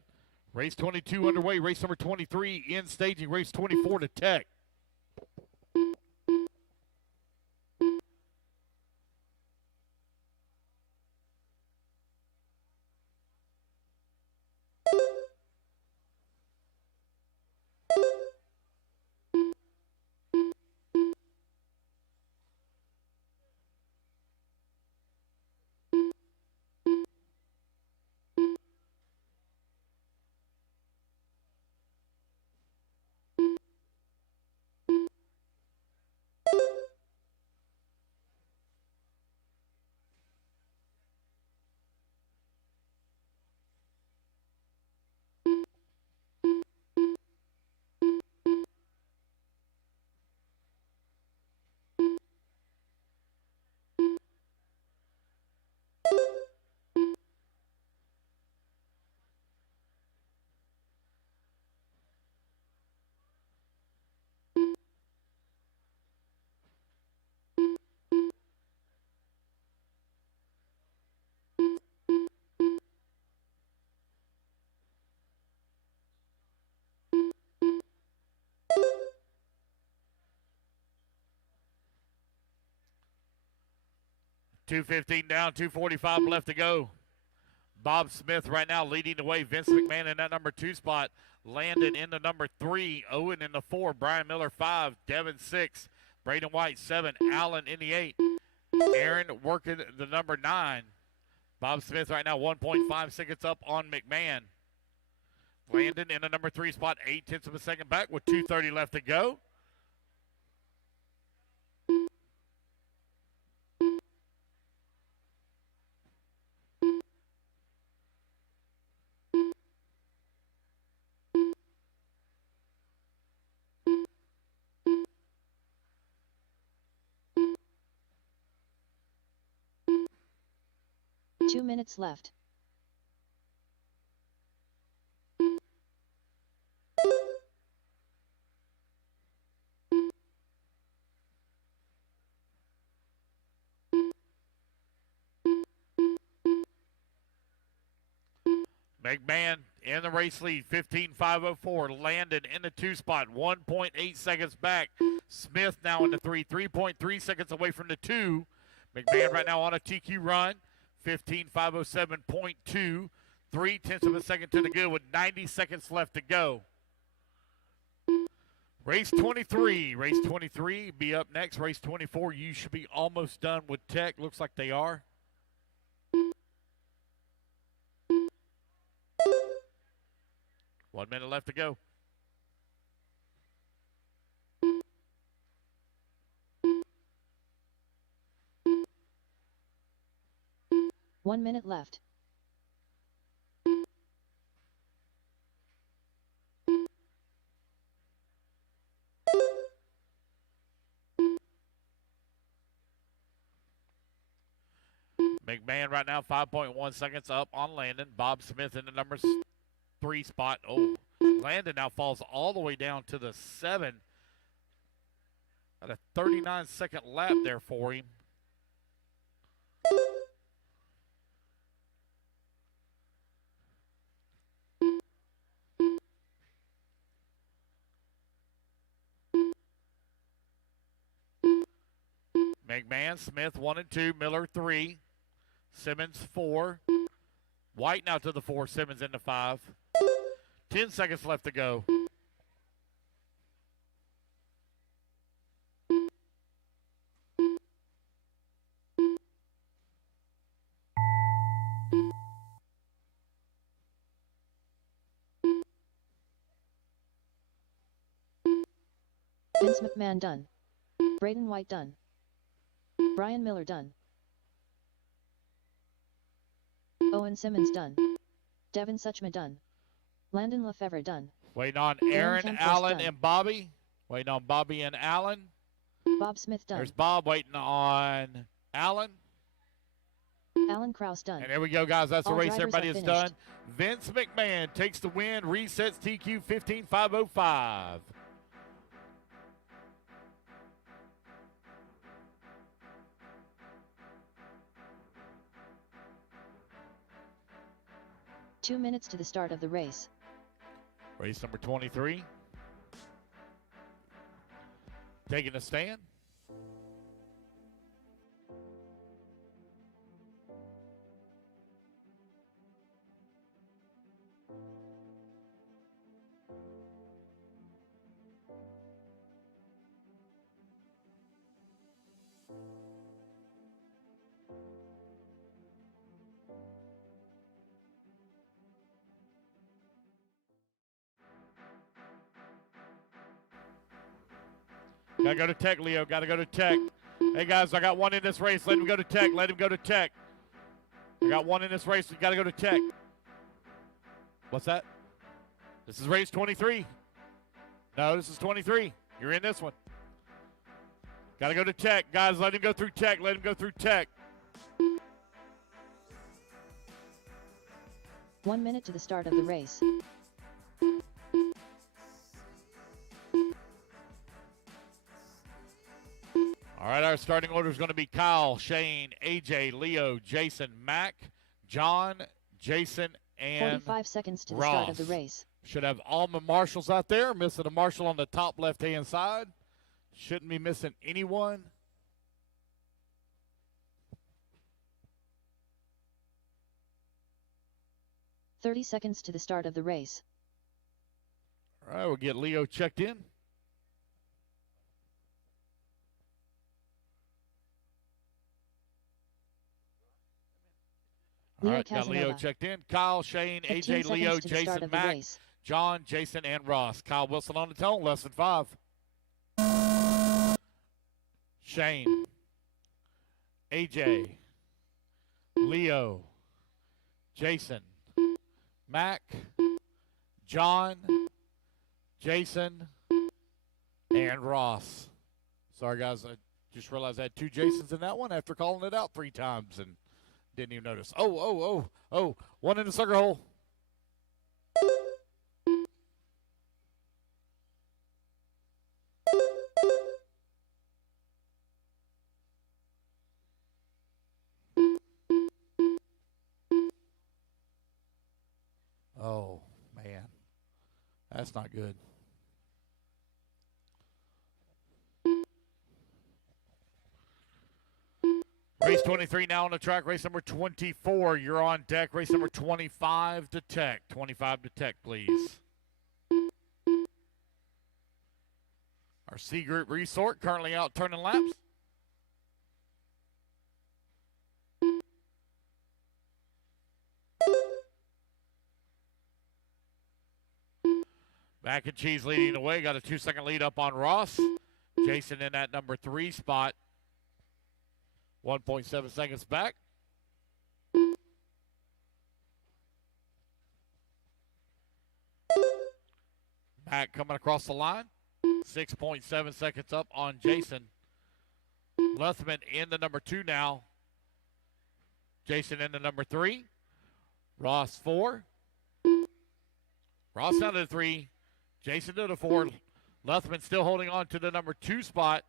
Race 22 underway. Race number 23 in staging. Race 24 to Tech. .215 down, 2:45 left to go. Bob Smith right now leading the way. Vince McMahon in that number 2 spot. Landon in the number 3. Owen in the 4. Brian Miller 5. Devin 6. Braden White 7. Allen in the 8. Aaron working the number 9. Bob Smith right now 1.5 seconds up on McMahon. Landon in the number 3 spot, 0.8 of a second back with 2:30 left to go. Two minutes left. McMahon in the race lead, 15:5:04. Landon in the 2 spot, 1.8 seconds back. Smith now in the 3, 3.3 seconds away from the 2. McMahon right now on a TQ run, 15:5:07.2. 0.3 of a second to the good with 90 seconds left to go. Race 23 be up next. Race 24, you should be almost done with Tech. Looks like they are. One minute left to go. One minute left. McMahon right now 5.1 seconds up on Landon. Bob Smith in the number 3 spot. Oh, Landon now falls all the way down to the 7. At a 39-second lap there for him. McMahon, Smith 1 and 2, Miller 3, Simmons 4, White now to the 4, Simmons into 5. 10 seconds left to go. Vince McMahon done. Braden White done. Brian Miller done. Owen Simmons done. Devin Suchma done. Landon Lefevre done. Waiting on Aaron Aaron, Campos Allen, done. and Bobby. Waiting on Bobby and Allen. Bob Smith done. There's Bob waiting on Allen. Alan Krause done. And there we go, guys. That's the All race. drivers Everybody have is finished. done. Vince McMahon takes the win. Resets TQ 15,505. Two minutes to the start of the race. Race number 23. Taking a stand. Gotta go to tech, Leo. Gotta go to tech. Hey, guys, I got one in this race. Let him go to tech. Let him go to tech. I got one in this race. We gotta go to tech. What's that? This is race 23. No, this is 23. You're in this one. Gotta go to tech. Guys, let him go through tech. Let him go through tech. 1 minute to the start of the race. All right, our starting order is going to be Kyle, Shane, AJ, Leo, Jason, Mac, John, Jason, and 45 seconds to the Ross. start of the race. Should have all my marshals out there. Missing a marshal on the top left-hand side. Shouldn't be missing anyone. "30 seconds to the start of the race. All right, we'll get Leo checked in. All Leo right, got Leo Casanova. checked in. Kyle, Shane, 15 AJ, seconds Leo, to the start Jason, of the Mac, race. John, Jason, and Ross. Kyle Wilson on the tone, less than 5. Shane, AJ, Leo, Jason, Mac, John, Jason, and Ross. Sorry, guys. I just realized I had 2 Jasons in that one after calling it out 3 times and didn't even notice. Oh. One in the sucker hole. Oh, man. That's not good. Race 23 now on the track. Race number 24, you're on deck. Race number 25 to tech. 25 to tech, please. Our C Group resort currently out turning laps. Mac and Cheese leading the way. Got a 2-second lead up on Ross. Jason in that number 3 spot. 1.7 seconds back. Mac coming across the line. 6.7 seconds up on Jason. Luthman in the number 2 now. Jason in the number 3. Ross 4. Ross down to the 3. Jason to the 4. Luthman still holding on to the number 2 spot.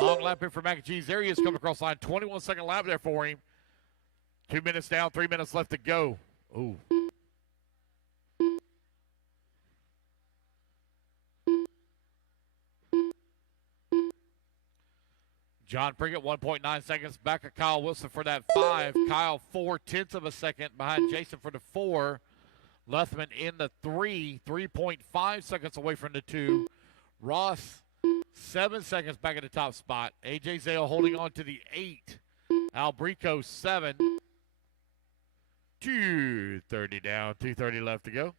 Long lap in for Mac and Cheese. There he is coming across the line. 21-second lap there for him. 2 minutes down, 3 minutes left to go. Ooh. John Prickett, 1.9 seconds back of Kyle Wilson for that 5. Kyle, 0.4 of a second behind Jason for the 4. Luthman in the 3, 3.5 seconds away from the 2. Ross, 7 seconds back at the top spot. A.J. Zale holding on to the 8. Albrico, 7. 2:30 down, 2:30 left to go.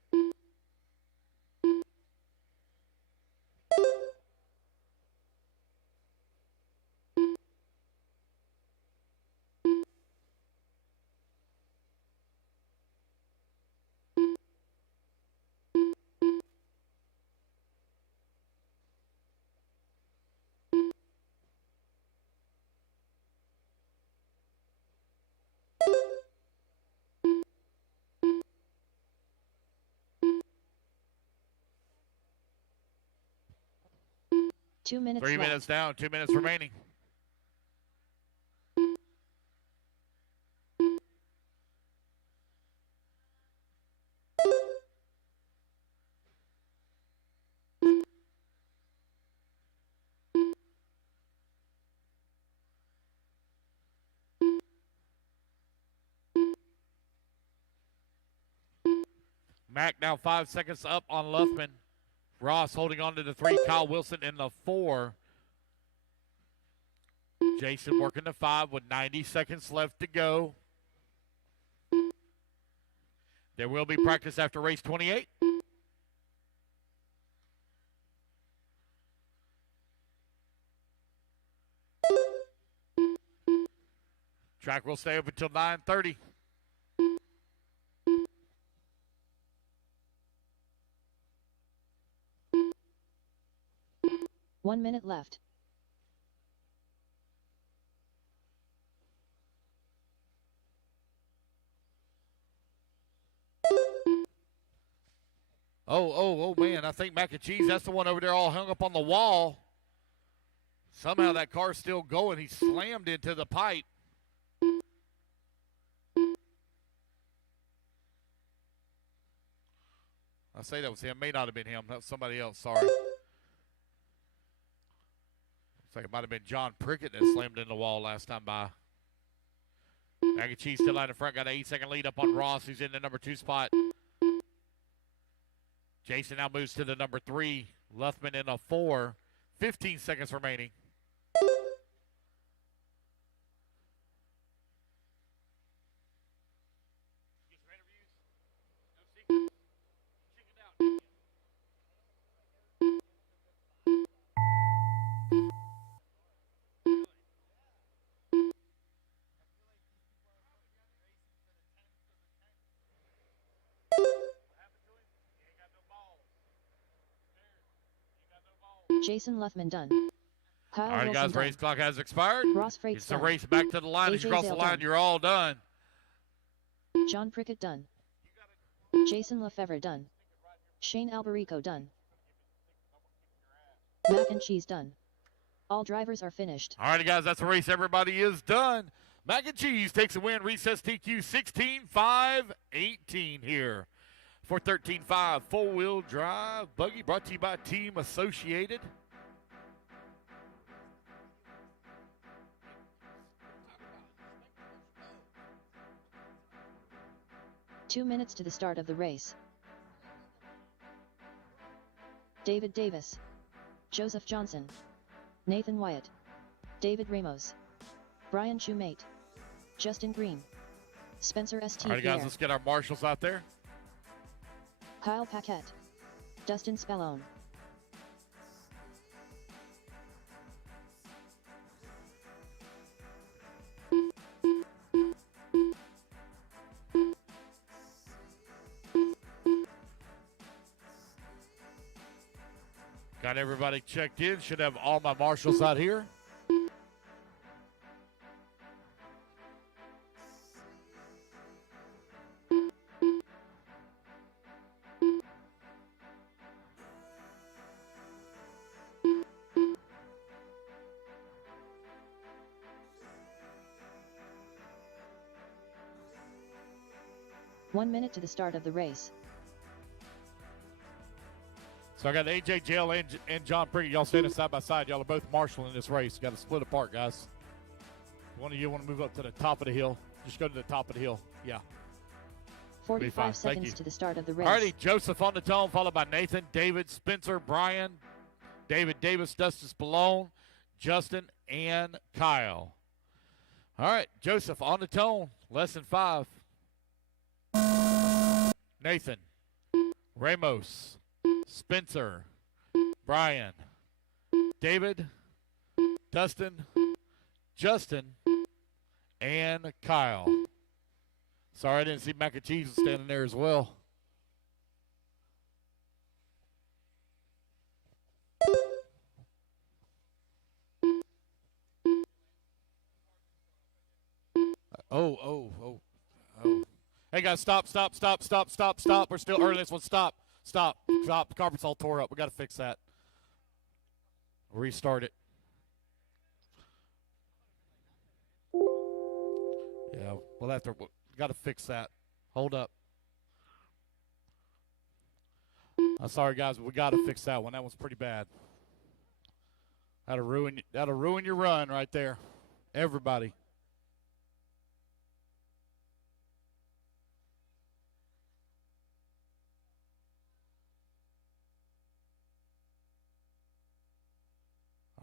Two minutes 3 left. minutes down, 2 minutes remaining. Mack now 5 seconds up on Luthman. Ross holding on to the 3. Kyle Wilson in the 4. Jason working the 5 with 90 seconds left to go. There will be practice after race 28. Track will stay open until 9:30. One minute left. Oh, man, I think Mac and Cheese, that's the one over there all hung up on the wall. Somehow that car's still going. He slammed into the pipe. I say that was him. May not have been him. That was somebody else. Sorry. Looks like it might have been John Prickett that slammed in the wall last time by. Mac and Cheese still out in front. Got an 8-second lead up on Ross, who's in the number 2 spot. Jason now moves to the number 3. Luthman in a 4. 15 seconds remaining. Jason Luthman done. Kyle All right, Wilson guys, done. race clock has expired. Ross Freight It's the done. race back to the line. As you AJ cross the Zale line, done. you're all done. John Prickett done. Jason Lefevre done. Shane Alberico done. Mac and Cheese done. All drivers are finished. All right, guys, that's the race. Everybody is done. Mac and Cheese takes a win. Recess TQ 16-5-18 here for 13-5 four-wheel drive buggy, brought to you by Team Associated. Two minutes to the start of the race. David Davis. Joseph Johnson. Nathan Wyatt. David Ramos. Brian Shoemate. Justin Green. Spencer St. All right, guys, Pierre. let's get our marshals out there. Kyle Paquette. Dustin Spallone. Got everybody checked in. Should have all my marshals out here. One minute to the start of the race. So I got AJ Jail and John Priggett. Y'all standing side by side. Y'all are both marshaling this race. Got to split apart, guys. One of you want to move up to the top of the hill. Just go to the top of the hill. Yeah. 45 seconds to the start of the race. Alrighty, Joseph on the tone, followed by Nathan, David, Spencer, Brian, David Davis, Dustin Spallone, Justin, and Kyle. All right, Joseph on the tone, lesson 5. Nathan, Ramos, Spencer, Brian, David, Dustin, Justin, and Kyle. Sorry, I didn't see Mac and Cheese standing there as well. Oh. Hey, guys, stop. We're still early. This one, stop. The carpet's all tore up. We got to fix that. Restart it. Yeah, we'll have to. Got to fix that. Hold up. I'm sorry, guys, but we got to fix that one. That one's pretty bad. That'll ruin your run right there. Everybody.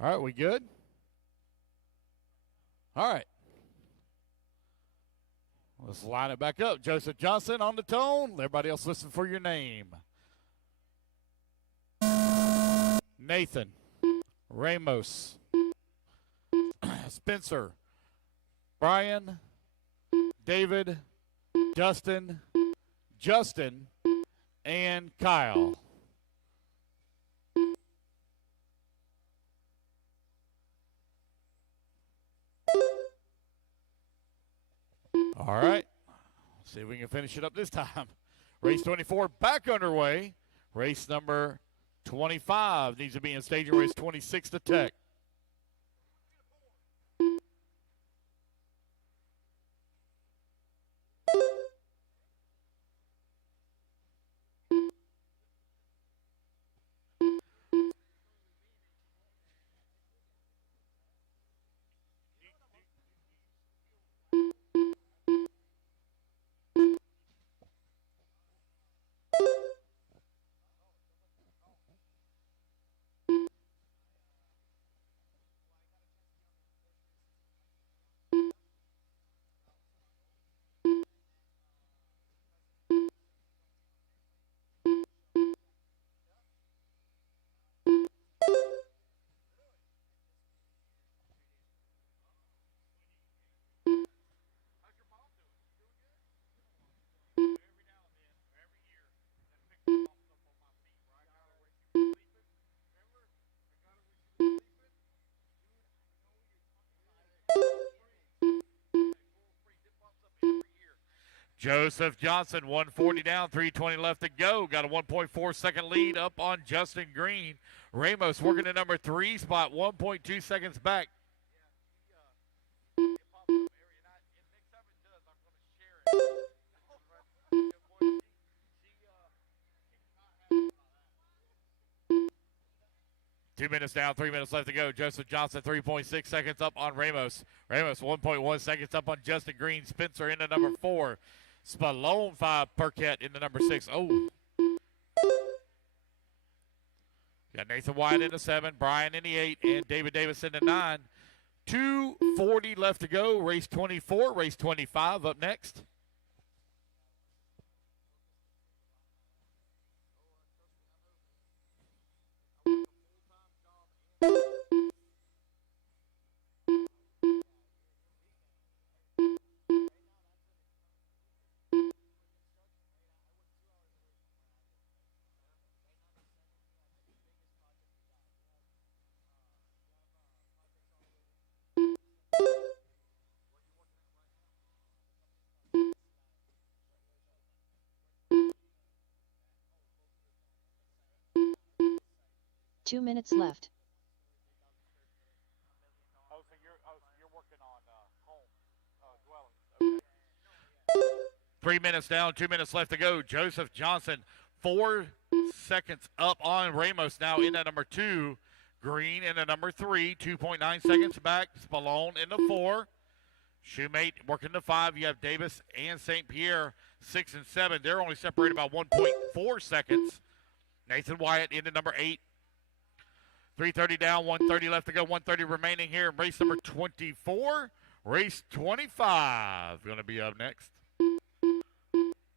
All right, we good? All right. Let's line it back up. Joseph Johnson on the tone. Everybody else listen for your name. Nathan, Ramos, Spencer, Brian, David, Dustin, Justin, and Kyle. All right. See if we can finish it up this time. Race 24 back underway. Race number 25 needs to be in staging race 26 to Tech. Joseph Johnson, 140 down, 320 left to go. Got a 1.4 second lead up on Justin Green. Ramos working the number 3 spot, 1.2 seconds back. Two minutes down, 3 minutes left to go. Joseph Johnson, 3.6 seconds up on Ramos. Ramos, 1.1 seconds up on Justin Green. Spencer in the number 4. Spallone 5, Burkett in the number 6. Oh. Got Nathan Wyatt in the 7, Brian in the 8, and David Davis in the 9. 2:40 left to go. Race 24, race 25 up next. Two minutes left. Oh, so you're working on home dwellings. Okay. 3 minutes down, 2 minutes left to go. Joseph Johnson, 4 seconds up on Ramos now in at number 2. Green in at number 3. 2.9 seconds back. Spallone in the 4. Shoemate working the 5. You have Davis and St. Pierre 6 and 7. They're only separated by 1.4 seconds. Nathan Wyatt into number 8. 3:30 down, 1:30 left to go, 1:30 remaining here in race number 24. Race 25 going to be up next.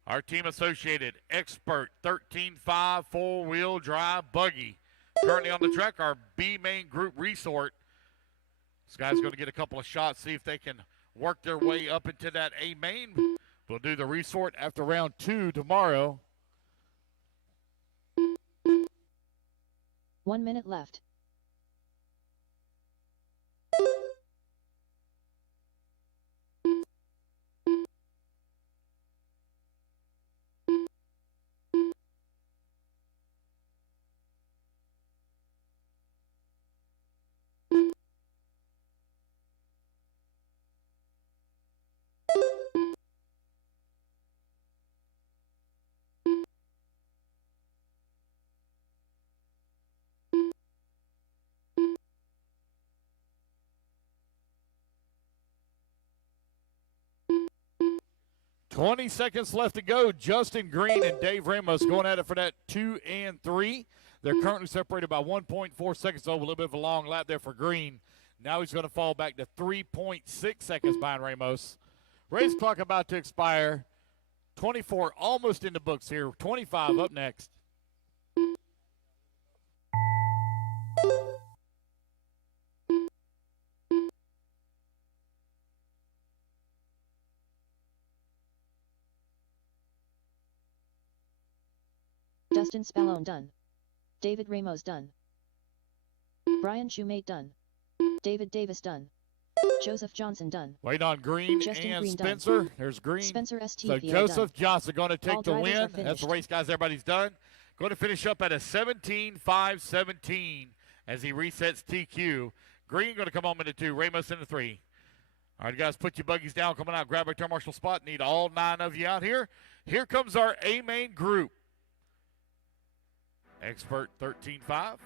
Our team associated Expert 13.5 four-wheel drive buggy. Currently on the track, our B main group resort. This guy's going to get a couple of shots, see if they can work their way up into that A main. We'll do the resort after round 2 tomorrow. 1 minute left. Twenty seconds left to go. Justin Green and Dave Ramos going at it for that 2 and 3. They're currently separated by 1.4 seconds over. A little bit of a long lap there for Green. Now he's going to fall back to 3.6 seconds behind Ramos. Race clock about to expire. 24 almost in the books here. 25 up next. Dustin Spallone done. David Ramos done. Brian Shoemate done. David Davis done. Joseph Johnson done. Waiting on Green Justin and Green Spencer. done. There's Green. Spencer ST. So Joseph Johnson going to take All the drivers win. are That's the finished. race, guys. Everybody's done. Going to finish up at a 17.517 as he resets TQ. Green going to come home into 2. Ramos into 3. All right, guys, put your buggies down. Coming out. Grab a turn marshal spot. Need all 9 of you out here. Here comes our A main group. Expert 13.5.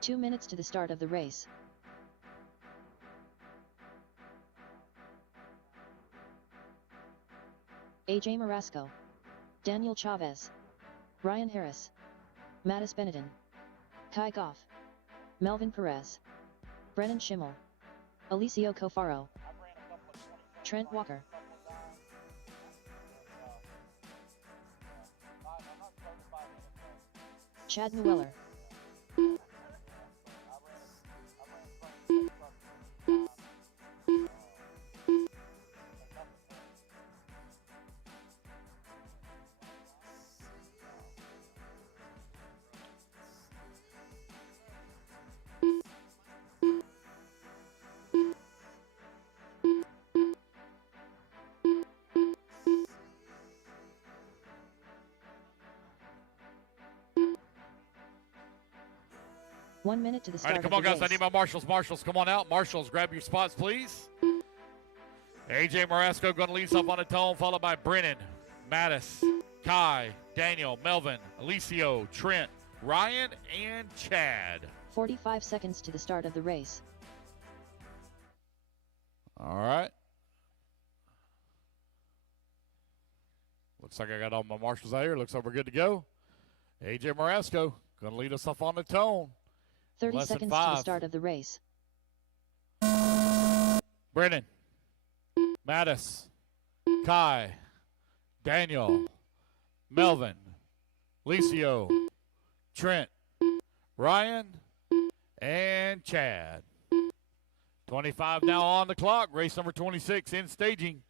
2 minutes to the start of the race. AJ Marasco. Daniel Chavez. Ryan Harris. Mattis Benetton. Kai Goff. Melvin Perez. Brennan Schimmel. Alicio Cofaro. Trent Walker. Chad Newell. One minute to the All start right, come of on, the guys. I race. need my marshals. Marshals, come on out. Marshals, grab your spots, please. AJ Marasco going to lead us off on a tone, followed by Brennan, Mattis, Kai, Daniel, Melvin, Alicio, Trent, Ryan, and Chad. 45 seconds to the start of the race. All right. Looks like I got all my marshals out here. Looks like we're good to go. AJ Marasco going to lead us off on the tone. 30 Less than seconds to 5. the start of the race. Brennan, Mattis, Kai, Daniel, Melvin, Licio, Trent, Ryan, and Chad. 25 now on the clock. Race number 26 in staging.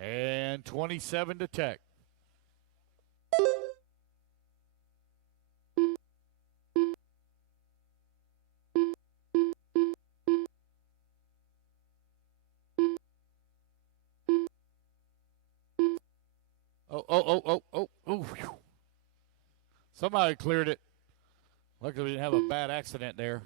And 27 to tech. Oh. Whew. Somebody cleared it. Luckily, we didn't have a bad accident there.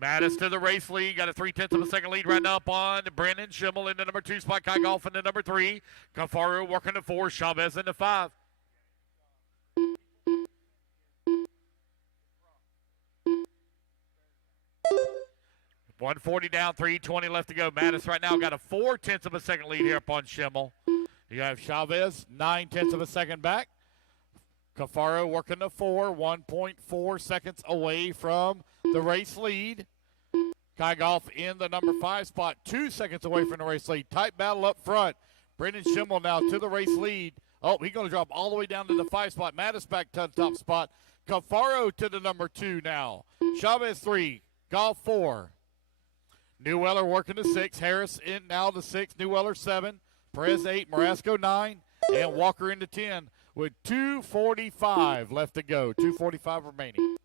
Mattis to the race lead. Got a 3/10 of a second lead right now up on Brandon Schimmel in the number 2 spot. Kai Golf in the number 3. Cafaru working the 4. Chavez in the 5. .140 down, 3:20 left to go. Mattis right now got a 4/10 of a second lead here up on Schimmel. You have Chavez 9/10 of a second back. Cafaro working the 4, 1.4 seconds away from the race lead. Kai Golf in the number 5 spot, 2 seconds away from the race lead. Tight battle up front. Brendan Schimmel now to the race lead. Oh, he's going to drop all the way down to the 5 spot. Mattis back to the top spot. Cafaro to the number 2 now. Chavez 3, Golf 4. Newweller working the 6. Harris in now the 6. Newweller 7. Perez 8. Marasco 9. And Walker into 10 with 2:45 left to go. 2:45 remaining.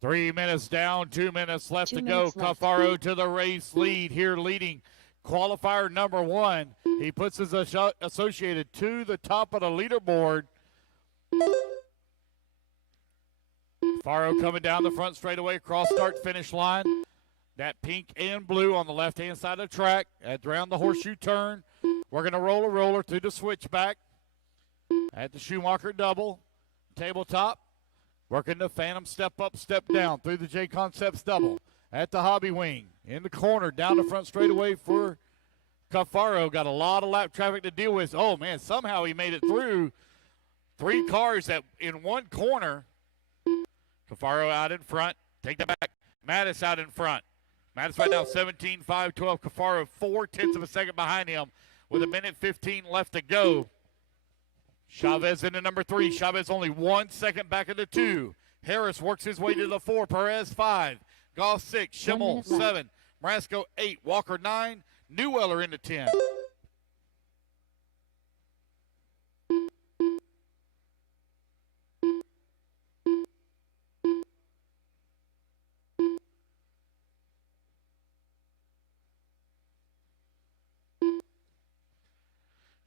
Three minutes down, 2 minutes left to go. Cafaro to the race lead here, leading qualifier number 1. He puts his associated to the top of the leaderboard. Cafaro coming down the front straightaway, cross start finish line. That pink and blue on the left-hand side of the track. Around the horseshoe turn. We're going to roll a roller through the switchback. At the Schumacher double. Tabletop. Working the Phantom step up, step down through the J Concepts double. At the Hobby Wing. In the corner, down the front straightaway for Cafaro. Got a lot of lap traffic to deal with. Oh, man, somehow he made it through 3 cars in one corner. Cafaro out in front. Take that back. Mattis out in front. Mattis right now 17.512. Cafaro 4/10 of a second behind him with 1:15 left to go. Chavez in the number 3. Chavez only 1 second back of the 2. Harris works his way to the 4. Perez 5. Goff 6. Schimmel 7. Marasco 8. Walker 9. Newweller into 10.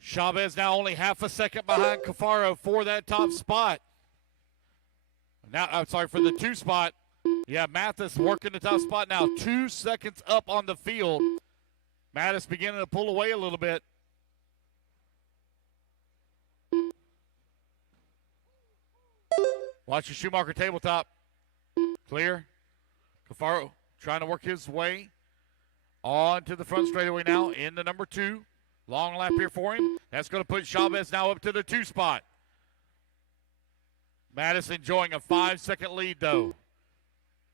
Chavez now only half a second behind Cafaro for that top spot. Now, I'm sorry, for the 2 spot. Yeah, Mathis working the top spot now. 2 seconds up on the field. Mattis beginning to pull away a little bit. Watch the Schumacher tabletop. Clear. Cafaro trying to work his way on to the front straightaway now in the number 2. Long lap here for him. That's going to put Chavez now up to the 2 spot. Mattis enjoying a 5-second lead, though.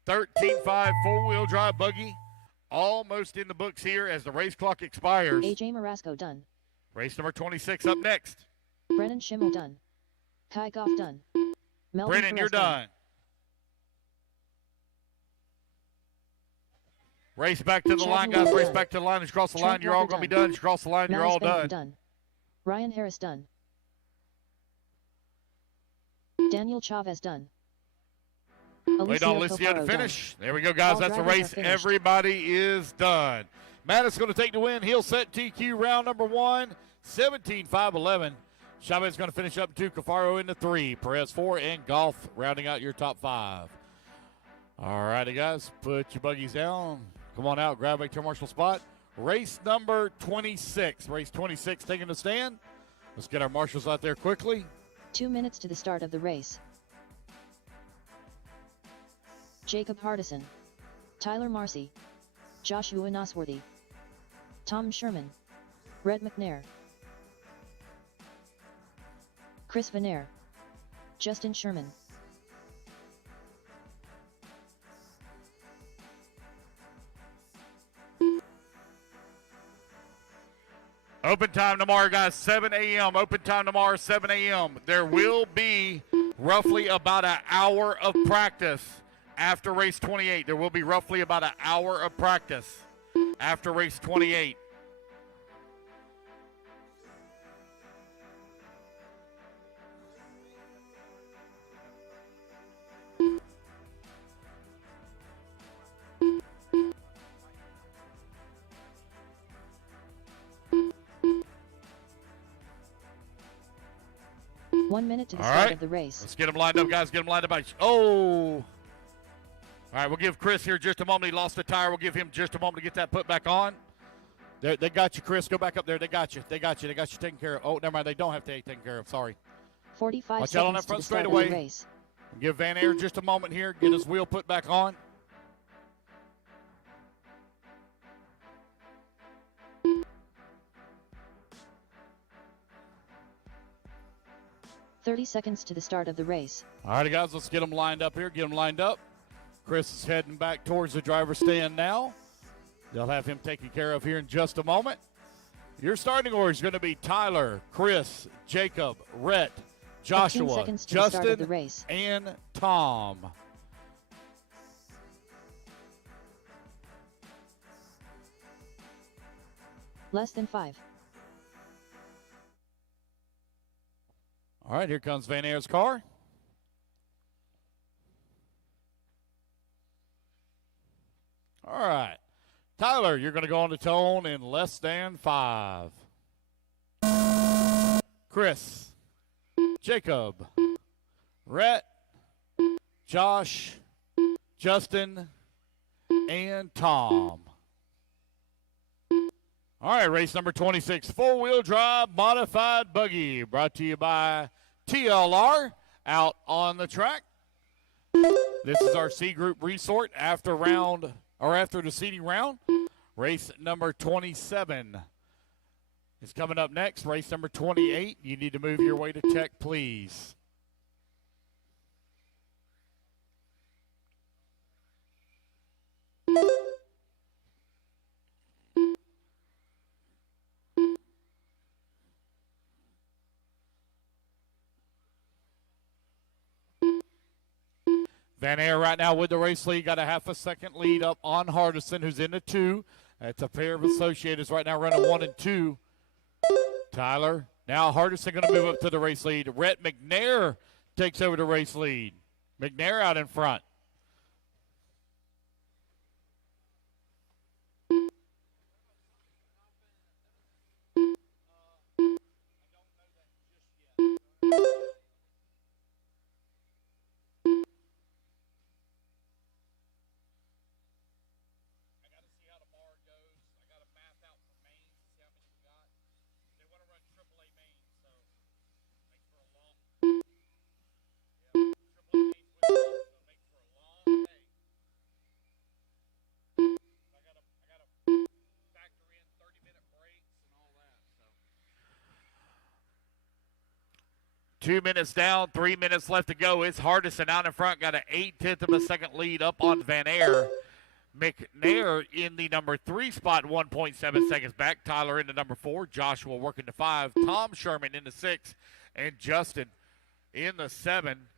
13.5 four-wheel drive buggy. Almost in the books here as the race clock expires. AJ Marasco done. Race number 26 up next. Brennan Schimmel done. Kai Goff done. Melvin Brennan, Perez you're done. Race back to the line, guys. Race back to the line. As you cross the line, you're all going to be done. As you cross the line, you're all done. Ryan Harris done. Daniel Chavez done. Wait on Alicia to finish. There we go, guys. That's a race. Everybody is done. Mattis going to take the win. He'll set TQ round number 1, 17.511. Chavez going to finish up 2. Cafaro into 3. Perez 4, and Golf rounding out your top 5. All righty, guys. Put your buggies down. Come on out. Grab a turn marshal spot. Race number 26. Race 26 taking the stand. Let's get our marshals out there quickly. 2 minutes to the start of the race. Jacob Hardison. Tyler Marcy. Joshua Nosworthy. Tom Sherman. Red McNair. Chris Venair. Justin Sherman. Open time tomorrow, guys, 7 a.m. Open time tomorrow, 7 a.m. There will be roughly about an hour of practice after race 28. There will be roughly about an hour of practice after race 28. One minute to the start of the race. Let's get them lined up, guys. Get them lined up. Oh. All right, we'll give Chris here just a moment. He lost the tire. We'll give him just a moment to get that put back on. They got you, Chris. Go back up there. They got you. They got you. They got you taken care of. Oh, never mind. They don't have to be taken care of. Sorry. 45 Watch seconds out on that front to the start straightaway. of the race. Give Van Air just a moment here. Get his wheel put back on. "30 seconds to the start of the race. All right, guys, let's get them lined up here. Get them lined up. Chris is heading back towards the driver's stand now. They'll have him taken care of here in just a moment. Your starting order is going to be Tyler, Chris, Jacob, Rhett, Joshua, Justin, and Tom. Less than 5. All right, here comes Van Air's car. All right. Tyler, you're going to go on the tone in less than 5. Chris, Jacob, Rhett, Josh, Justin, and Tom. All right, race number 26, four-wheel drive modified buggy, brought to you by TLR out on the track. This is our C group resort after the seeding round. Race number 27 is coming up next. Race number 28. You need to move your way to check, please. Van Air right now with the race lead. Got a half a second lead up on Hardison, who's in the 2. That's a pair of associates right now running 1 and 2. Tyler. Now Hardison going to move up to the race lead. Rhett McNair takes over the race lead. McNair out in front. Two minutes down, 3 minutes left to go. It's Hardison out in front. Got an 8/10 of a second lead up on Van Air. McNair in the number 3 spot, 1.7 seconds back. Tyler in the number 4. Joshua working to 5. Tom Sherman in the 6. And Justin in the 7.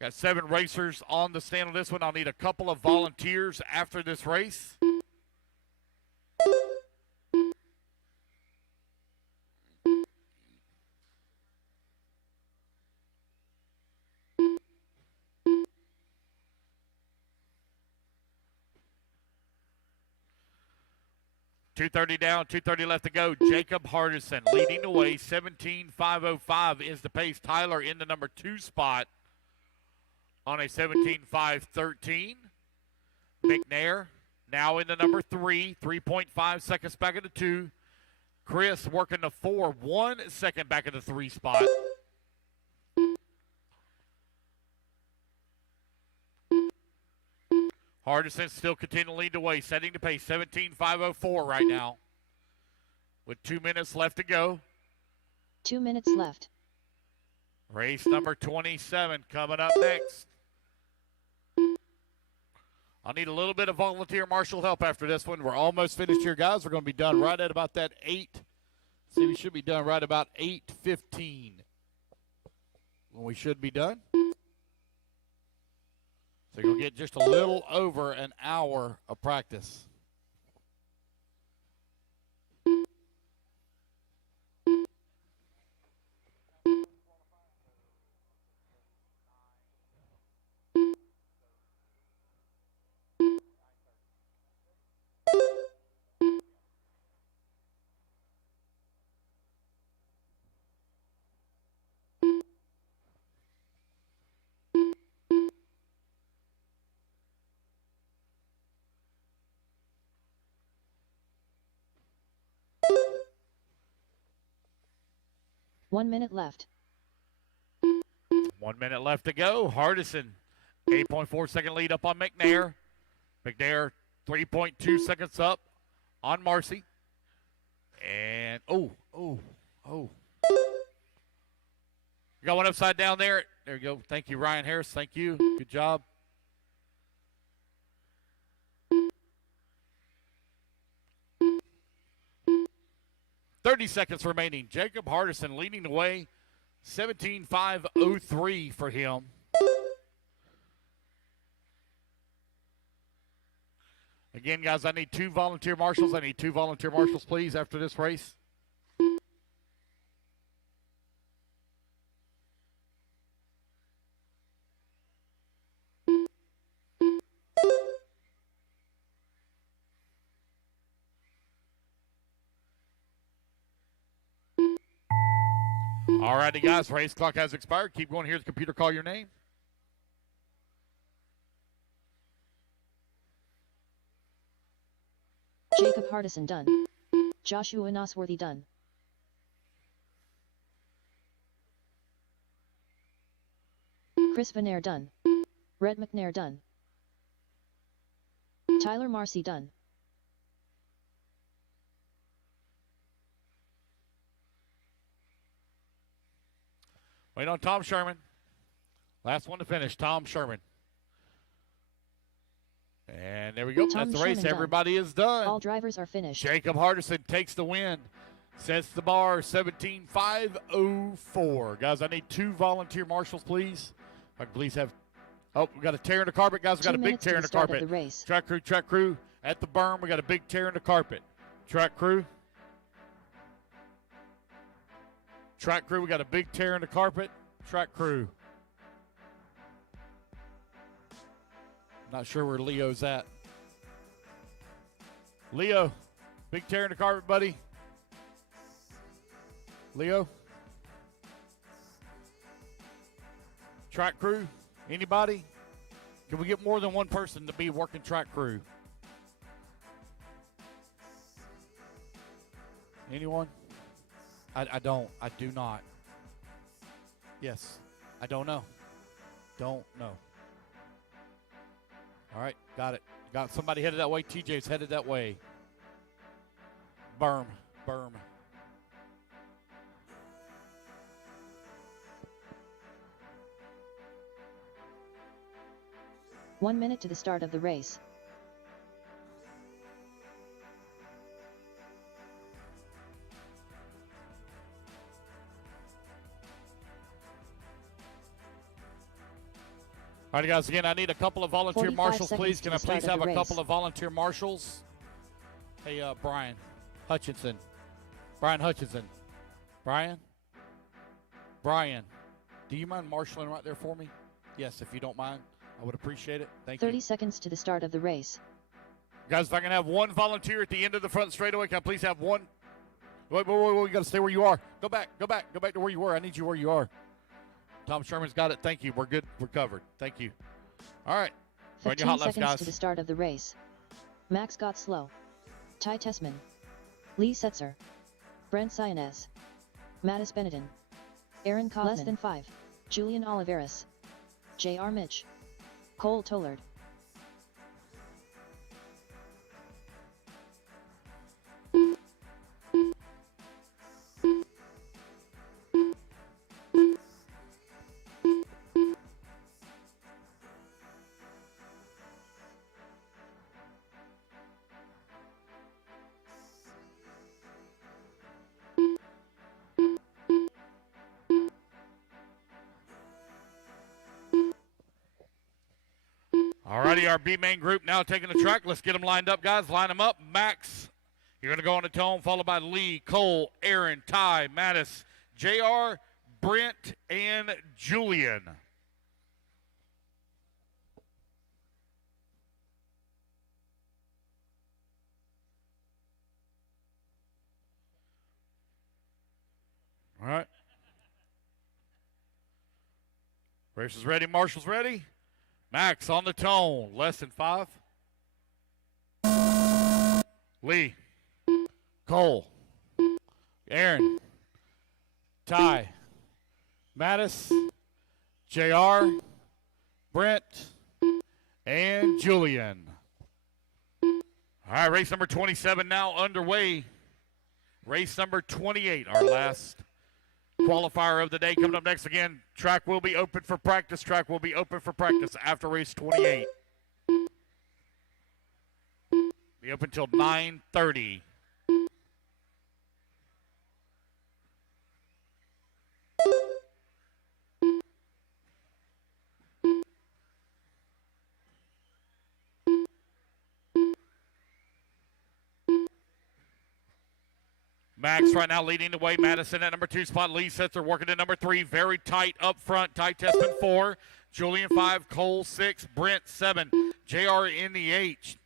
Got 7 racers on the stand on this one. I'll need a couple of volunteers after this race. .230 down, 2:30 left to go. Jacob Hardison leading the way. 17.505 is the pace. Tyler in the number 2 spot on a 17.513. McNair now in the number 3, 3.5 seconds back of the 2. Chris working the 4, 1 second back of the 3 spot. Hardison still continuing to lead the way, setting the pace, 17.504 right now. With 2 minutes left to go. 2 minutes left. Race number 27 coming up next. I'll need a little bit of volunteer marshal help after this one. We're almost finished here, guys. We're going to be done right at about that See, we should be done right about 8:15 when we should be done. So you'll get just a little over an hour of practice. One minute left. 1 minute left to go. Hardison, 8.4 second lead up on McNair. McNair, 3.2 seconds up on Marcy. And, oh. You got one upside down there. There you go. Thank you, Ryan Harris. Thank you. Good job. $30 remaining. Jacob Hardison leading the way. 17.503 for him. Again, guys, I need 2 volunteer marshals. I need 2 volunteer marshals, please, after this race. All righty, guys, race clock has expired. Keep going. Here's the computer. Call your name. Jacob Hardison done. Joshua Nosworthy done. Chris Vanair done. Red McNair done. Tyler Marcy done. Wait on Tom Sherman. Last one to finish, Tom Sherman. And there we go. Tom That's the race. Sherman Everybody is done. All drivers are finished. Jacob Hardison takes the win. Sets the bar 17.504. Guys, I need 2 volunteer marshals, please. If I can please have. Oh, we got a tear in the carpet, guys. We got a big tear in the carpet. Track crew at the berm. We got a big tear in the carpet. Track crew, we got a big tear in the carpet. Track crew. Not sure where Leo's at. Leo, big tear in the carpet, buddy. Leo. Track crew, anybody? Can we get more than one person to be working track crew? Anyone? I do not. Yes. I don't know. Don't know. All right, got it. Got somebody headed that way. TJ's headed that way. Berm. 1 minute to the start of the race. All right, guys, again, I need a couple of volunteer marshals, please. Can I please have a couple of volunteer marshals? Hey, Brian Hutchinson. Brian, do you mind marshaling right there for me? Yes, if you don't mind. I would appreciate it. Thank you. 30 seconds to the start of the race. Guys, if I can have one volunteer at the end of the front straightaway, can I please have one? Wait, you got to stay where you are. Go back to where you were. I need you where you are. Tom Sherman's got it. Thank you. We're good. We're covered. Thank you. All right. 15 seconds to the start of the race. Max Got Slow. Ty Tessman. Lee Setzer. Brent Sionez. Mattis Benetton. Aaron Kaufman. Less than 5. Julian Oliveras. J.R. Mitch. Cole Tollard. Alrighty, our B main group now taking the track. Let's get them lined up, guys. Line them up. Max, you're going to go on the tone, followed by Lee, Cole, Aaron, Ty, Mattis, JR, Brent, and Julian. All right. Racers ready, marshals ready. Max on the tone, less than 5. Lee, Cole, Aaron, Ty, Mattis, JR, Brent, and Julian. All right, race number 27 now underway. Race number 28, our last qualifier of the day. Coming up next again, track will be open for practice. Track will be open for practice after race 28. Be open until 9:30. Max right now leading the way. Madison at number 2 spot. Lee Setzer working at number 3. Very tight up front. Ty Tessman 4. Julian 5. Cole 6. Brent 7. JR in the 8.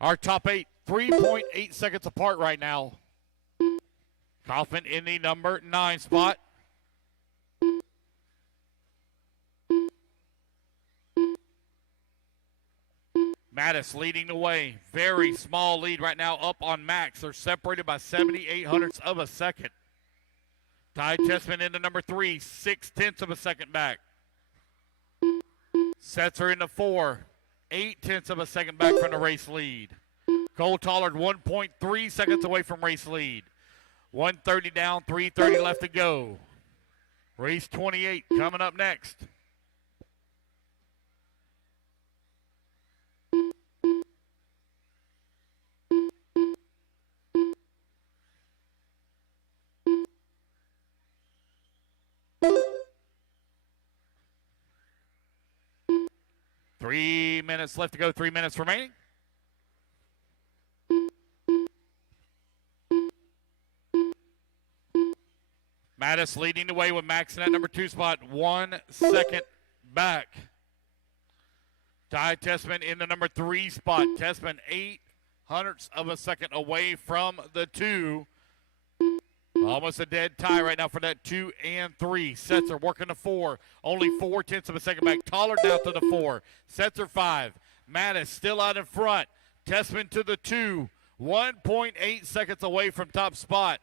Our top 8, 3.8 seconds apart right now. Kaufman in the number 9 spot. Mattis leading the way. Very small lead right now up on Max. They're separated by 78 of a second. Ty Tessman into number 3, 0.6 of a second back. Setzer into 4, 0.8 of a second back from the race lead. Cole Tollard 1.3 seconds away from race lead. 130 down, 330 left to go. Race 28 coming up next. Three minutes left to go, 3 minutes remaining. Mattis leading the way with Max in that number 2 spot, 1 second back. Ty Tessman in the number 3 spot. Tessman 0.8 of a second away from the 2. Almost a dead tie right now for that 2 and 3. Setzer working the 4. Only 0.4 of a second back. Tollard down to the 4. Setzer 5. Mattis still out in front. Tessman to the 2. 1.8 seconds away from top spot.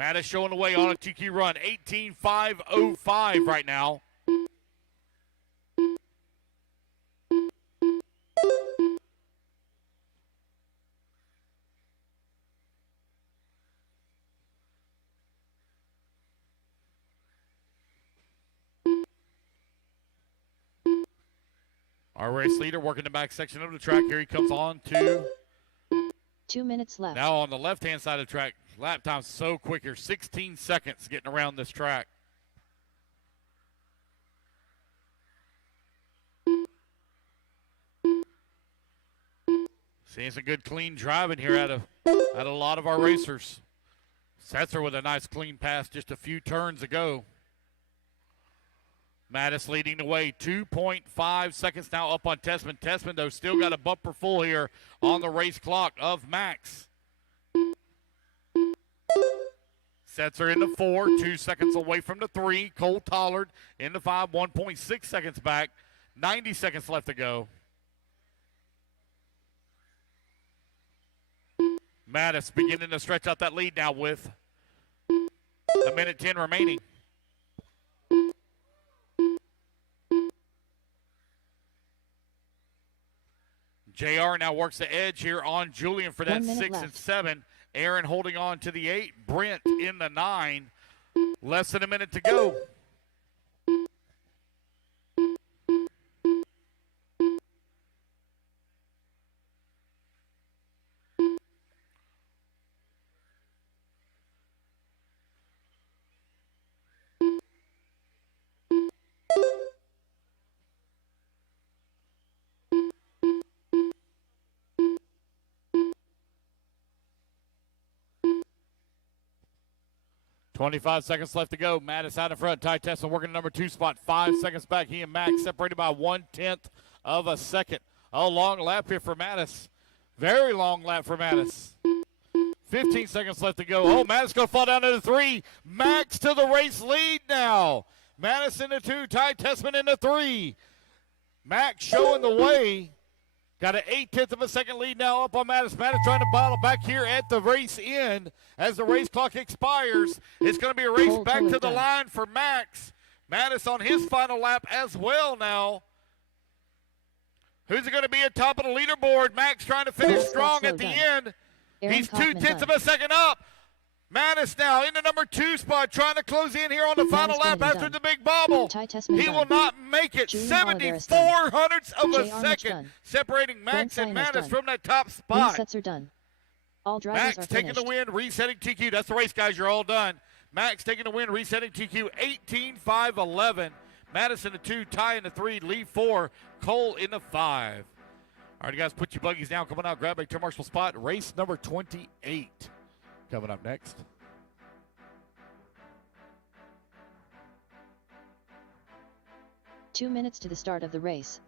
Mattis showing the way on a 2-key run. 18.505 right now. Our race leader working the back section of the track. Here he comes on to 2 minutes left. Now on the left-hand side of the track. Lap time's so quick here. 16 seconds getting around this track. Seeing some good clean driving here out of a lot of our racers. Setzer with a nice clean pass just a few turns ago. Mattis leading the way, 2.5 seconds now up on Tessman. Tessman, though, still got a bumper full here on the race clock of Max. Setzer in the 4, 2 seconds away from the 3. Cole Tollard in the 5, 1.6 seconds back. 90 seconds left to go. Mattis beginning to stretch out that lead now with a minute 10 remaining. JR now works the edge here on Julian for that 6 and 7. Aaron holding on to the 8. Brent in the 9. Less than a minute to go. 25 seconds left to go. Mattis out in front. Ty Tessman working the number 2 spot. 5 seconds back. He and Max separated by 1/10 of a second. Oh, long lap here for Mattis. Very long lap for Mattis. 15 seconds left to go. Oh, Mattis going to fall down to the 3. Max to the race lead now. Mattis in the 2. Ty Tessman in the 3. Max showing the way. Got an 8/10 of a second lead now up on Mattis. Mattis trying to battle back here at the race end as the race clock expires. It's going to be a race back to the line for Max. Mattis on his final lap as well now. Who's it going to be at top of the leaderboard? Max trying to finish strong at the end. He's 2/10 of a second up. Mattis now in the number 2 spot, trying to close in here on the final lap after the big bobble. He will not make it. 74 hundredths of a second, separating Max and Mattis from that top spot. Resets are done. All drivers Max are taking the finished. win, resetting TQ. That's the race, guys. You're all done. Max taking the win, resetting TQ. 18-5-11. Mattis in the 2, Ty in the 3, Lee 4, Cole in the 5. All right, guys, put your buggies down. Coming out, grab a turn marshal spot. Race number 28. Coming up next. Two minutes to the start of the race.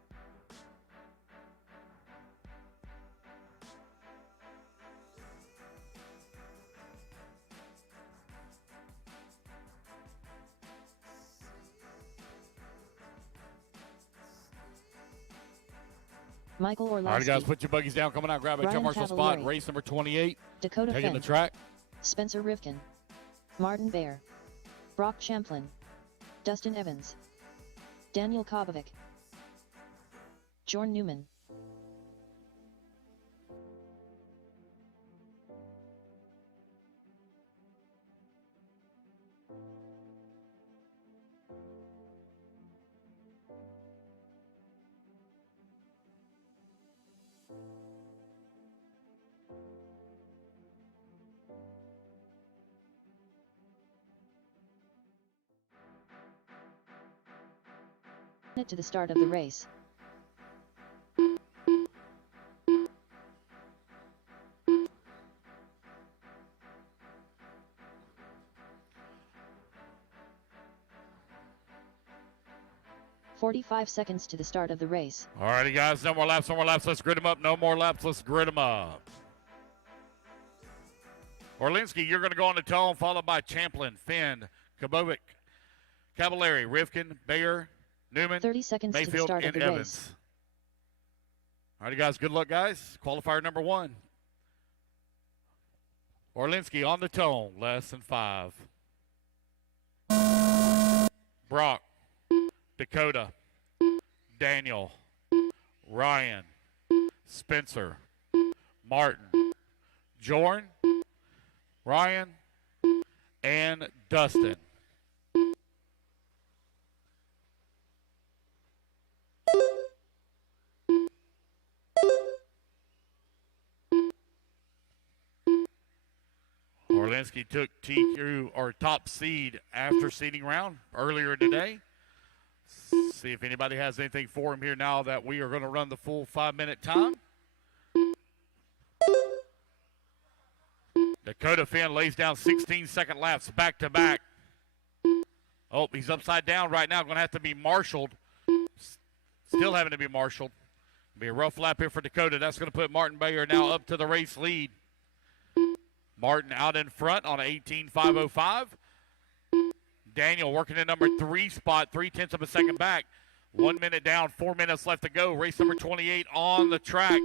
Michael Orlowski. All right, guys, put your buggies down. Coming out, grab a turn marshal spot. Race number 28. Dakota taking Finn. the track. Spencer Rivkin. Martin Bayer. Brock Champlin. Dustin Evans. Daniel Kobovic. Jorn Newman. To the start of the race. "45 seconds to the start of the race. All righty, guys, no more laps, no more laps. Let's grid them up. No more laps, let's grid them up. Orlinski, you're going to go on the tone, followed by Champlin, Finn, Kobovic, Cavallari, Rivkin, Bayer, Newman, 30 seconds Mayfield, to the start and of the Evans. race. All righty, guys, good luck, guys. Qualifier number 1. Orlinski on the tone, less than 5. Brock, Dakota, Daniel, Ryan, Spencer, Martin, Jorn, Ryan, and Dustin. Orlinski took TQ or top seed after seeding round earlier today. See if anybody has anything for him here now that we are going to run the full 5-minute time. Dakota Finn lays down 16-second laps back to back. Oh, he's upside down right now. Going to have to be marshaled. Still having to be marshaled. Be a rough lap here for Dakota. That's going to put Martin Bayer now up to the race lead. Martin out in front on 18.505. Daniel working in number 3 spot, 0.3 of a second back. 1 minute down, 4 minutes left to go. Race number 28 on the track.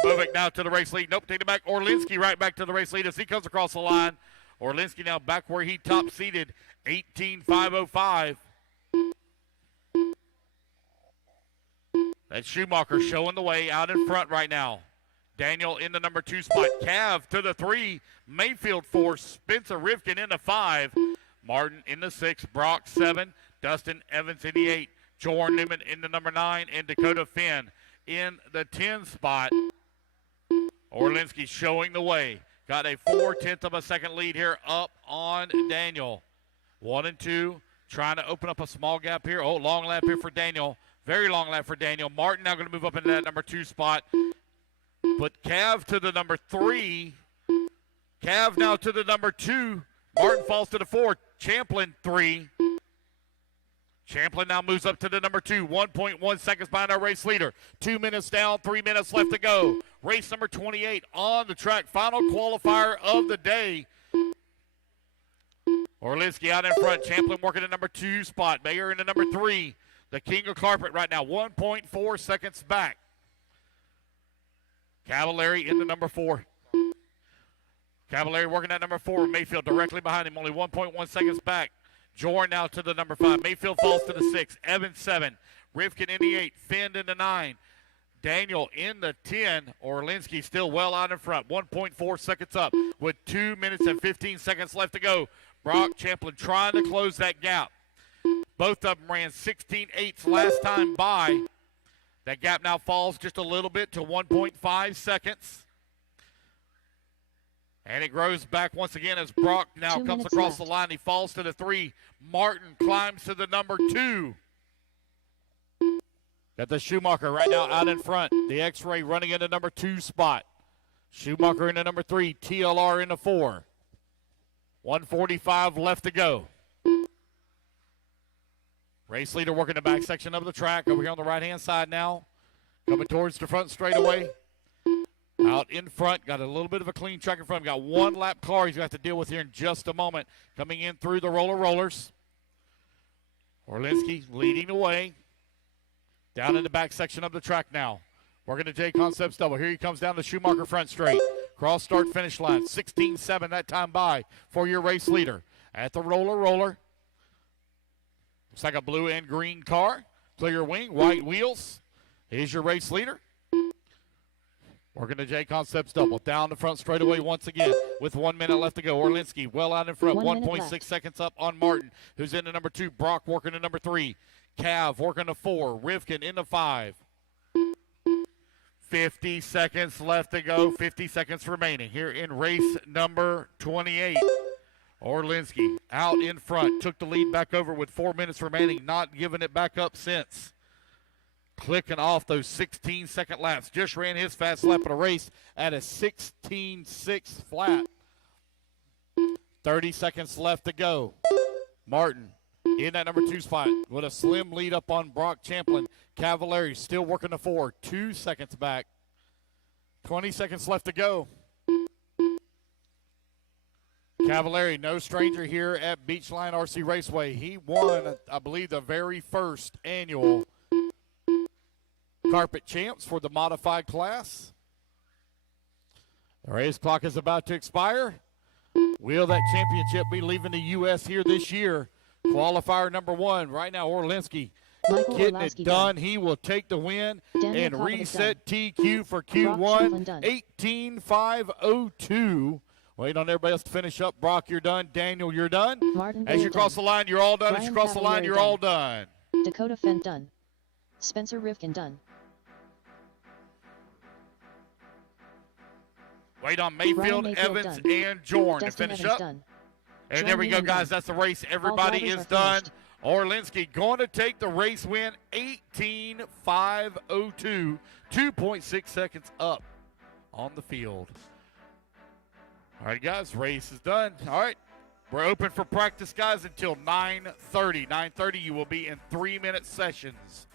Kobovic now to the race lead. Nope, take it back. Orlinski right back to the race lead as he comes across the line. Orlinski now back where he top seeded, 18.505. That's Schumacher showing the way out in front right now. Daniel in the number 2 spot. Cav to the 3. Mayfield 4. Spencer Rivkin in the 5. Martin in the 6. Brock 7. Dustin Evans in the 8. Jorn Newman in the number 9. And Dakota Finn in the 10 spot. Orlinski showing the way. Got a 0.4 of a second lead here up on Daniel. 1 and 2. Trying to open up a small gap here. Oh, long lap here for Daniel. Very long lap for Daniel. Martin now going to move up into that number 2 spot. Put Cav to the number 3. Cav now to the number 2. Martin falls to the 4. Champlin 3. Champlin now moves up to the number 2. 1.1 seconds behind our race leader. 2 minutes down, 3 minutes left to go. Race number 28 on the track. Final qualifier of the day. Orlinski out in front. Champlin working the number 2 spot. Mayer in the number 3. The king of carpet right now. 1.4 seconds back. Cavallari in the number 4. Cavallari working at number 4. Mayfield directly behind him. Only 1.1 seconds back. Jorn now to the number 5. Mayfield falls to the 6. Evans 7. Rivkin in the 8. Finn in the 9. Daniel in the 10. Orlinski still well out in front. 1.4 seconds up with 2 minutes and 15 seconds left to go. Brock Champlin trying to close that gap. Both of them ran 16/8 last time by. That gap now falls just a little bit to 1.5 seconds. And it grows back once again as Brock now comes across the line. He falls to the 3. Martin climbs to the number 2. Got the Schumacher right now out in front. The X-Ray running in the number 2 spot. Schumacher in the number 3. TLR in the 4. 1:45 left to go. Race leader working the back section of the track over here on the right-hand side now. Coming towards the front straightaway. Out in front, got a little bit of a clean track in front of him. Got one lap car he's going to have to deal with here in just a moment. Coming in through the rollers. Orlinski leading the way. Down in the back section of the track now. Working the J Concepts double. Here he comes down the Schumacher front straight. Cross start finish line. 16-7 that time by for your race leader. At the roller. Looks like a blue and green car. Clear wing, white wheels. Here's your race leader. Working the J Concepts double. Down the front straightaway once again with 1 minute left to go. Orlinski well out in front. 1.6 seconds up on Martin, who's in the number 2. Brock working the number 3. Cav working the 4. Rivkin in the 5. 50 seconds left to go. 50 seconds remaining here in race number 28. Orlinski out in front. Took the lead back over with 4 minutes remaining. Not giving it back up since. Clicking off those 16-second laps. Just ran his fast lap of the race at a 16.6 flat. 30 seconds left to go. Martin in that number 2 spot with a slim lead up on Brock Champlin. Cavallari still working the 4. 2 seconds back. 20 seconds left to go. Cavallari, no stranger here at Beachline RC Raceway. He won, I believe, the very first annual Carpet Champs for the modified class. The race clock is about to expire. Will that championship be leaving the U.S. here this year? Qualifier number 1. Right now, Orlinski getting it done. He will take the win and reset TQ for Q1. 18.502. Wait on everybody else to finish up. Brock, you're done. Daniel, you're done. As you cross the line, you're all done. As you cross the line, you're all done. Dakota Fenn done. Spencer Rivkin done. Wait on Mayfield, Evans, and Jorn to finish up. And there we go, guys. That's the race. Everybody is done. Orlinski going to take the race win. 18.502. 2.6 seconds up on the field. All right, guys. Race is done. All right. We're open for practice, guys, until 9:30. 9:30, you will be in 3-minute sessions.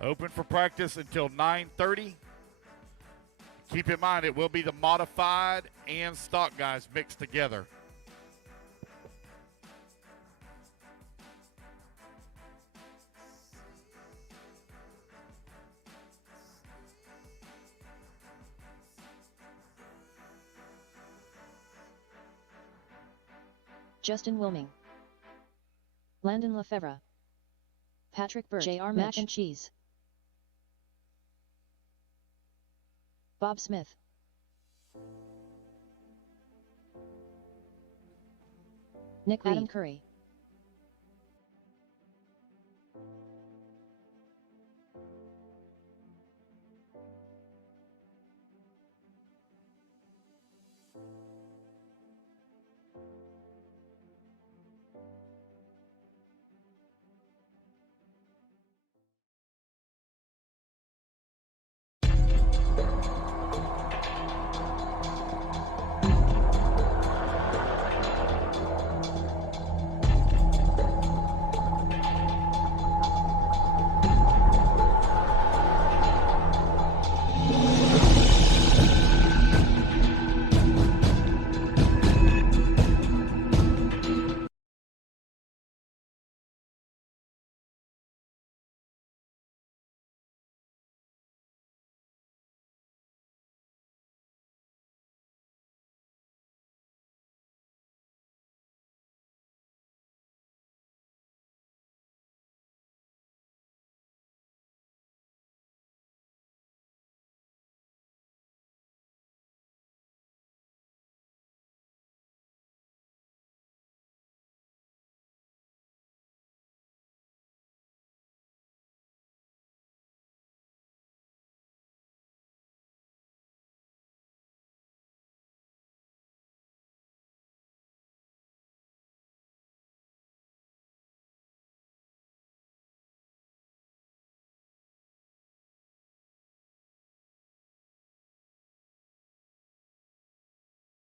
Open for practice until 9:30. Keep in mind, it will be the modified and stock guys mixed together. Justin Wilming, Landon Lefevre, Patrick Burt, J.R. Mac and Cheese, Bob Smith, Nick Reed, Adam Curry.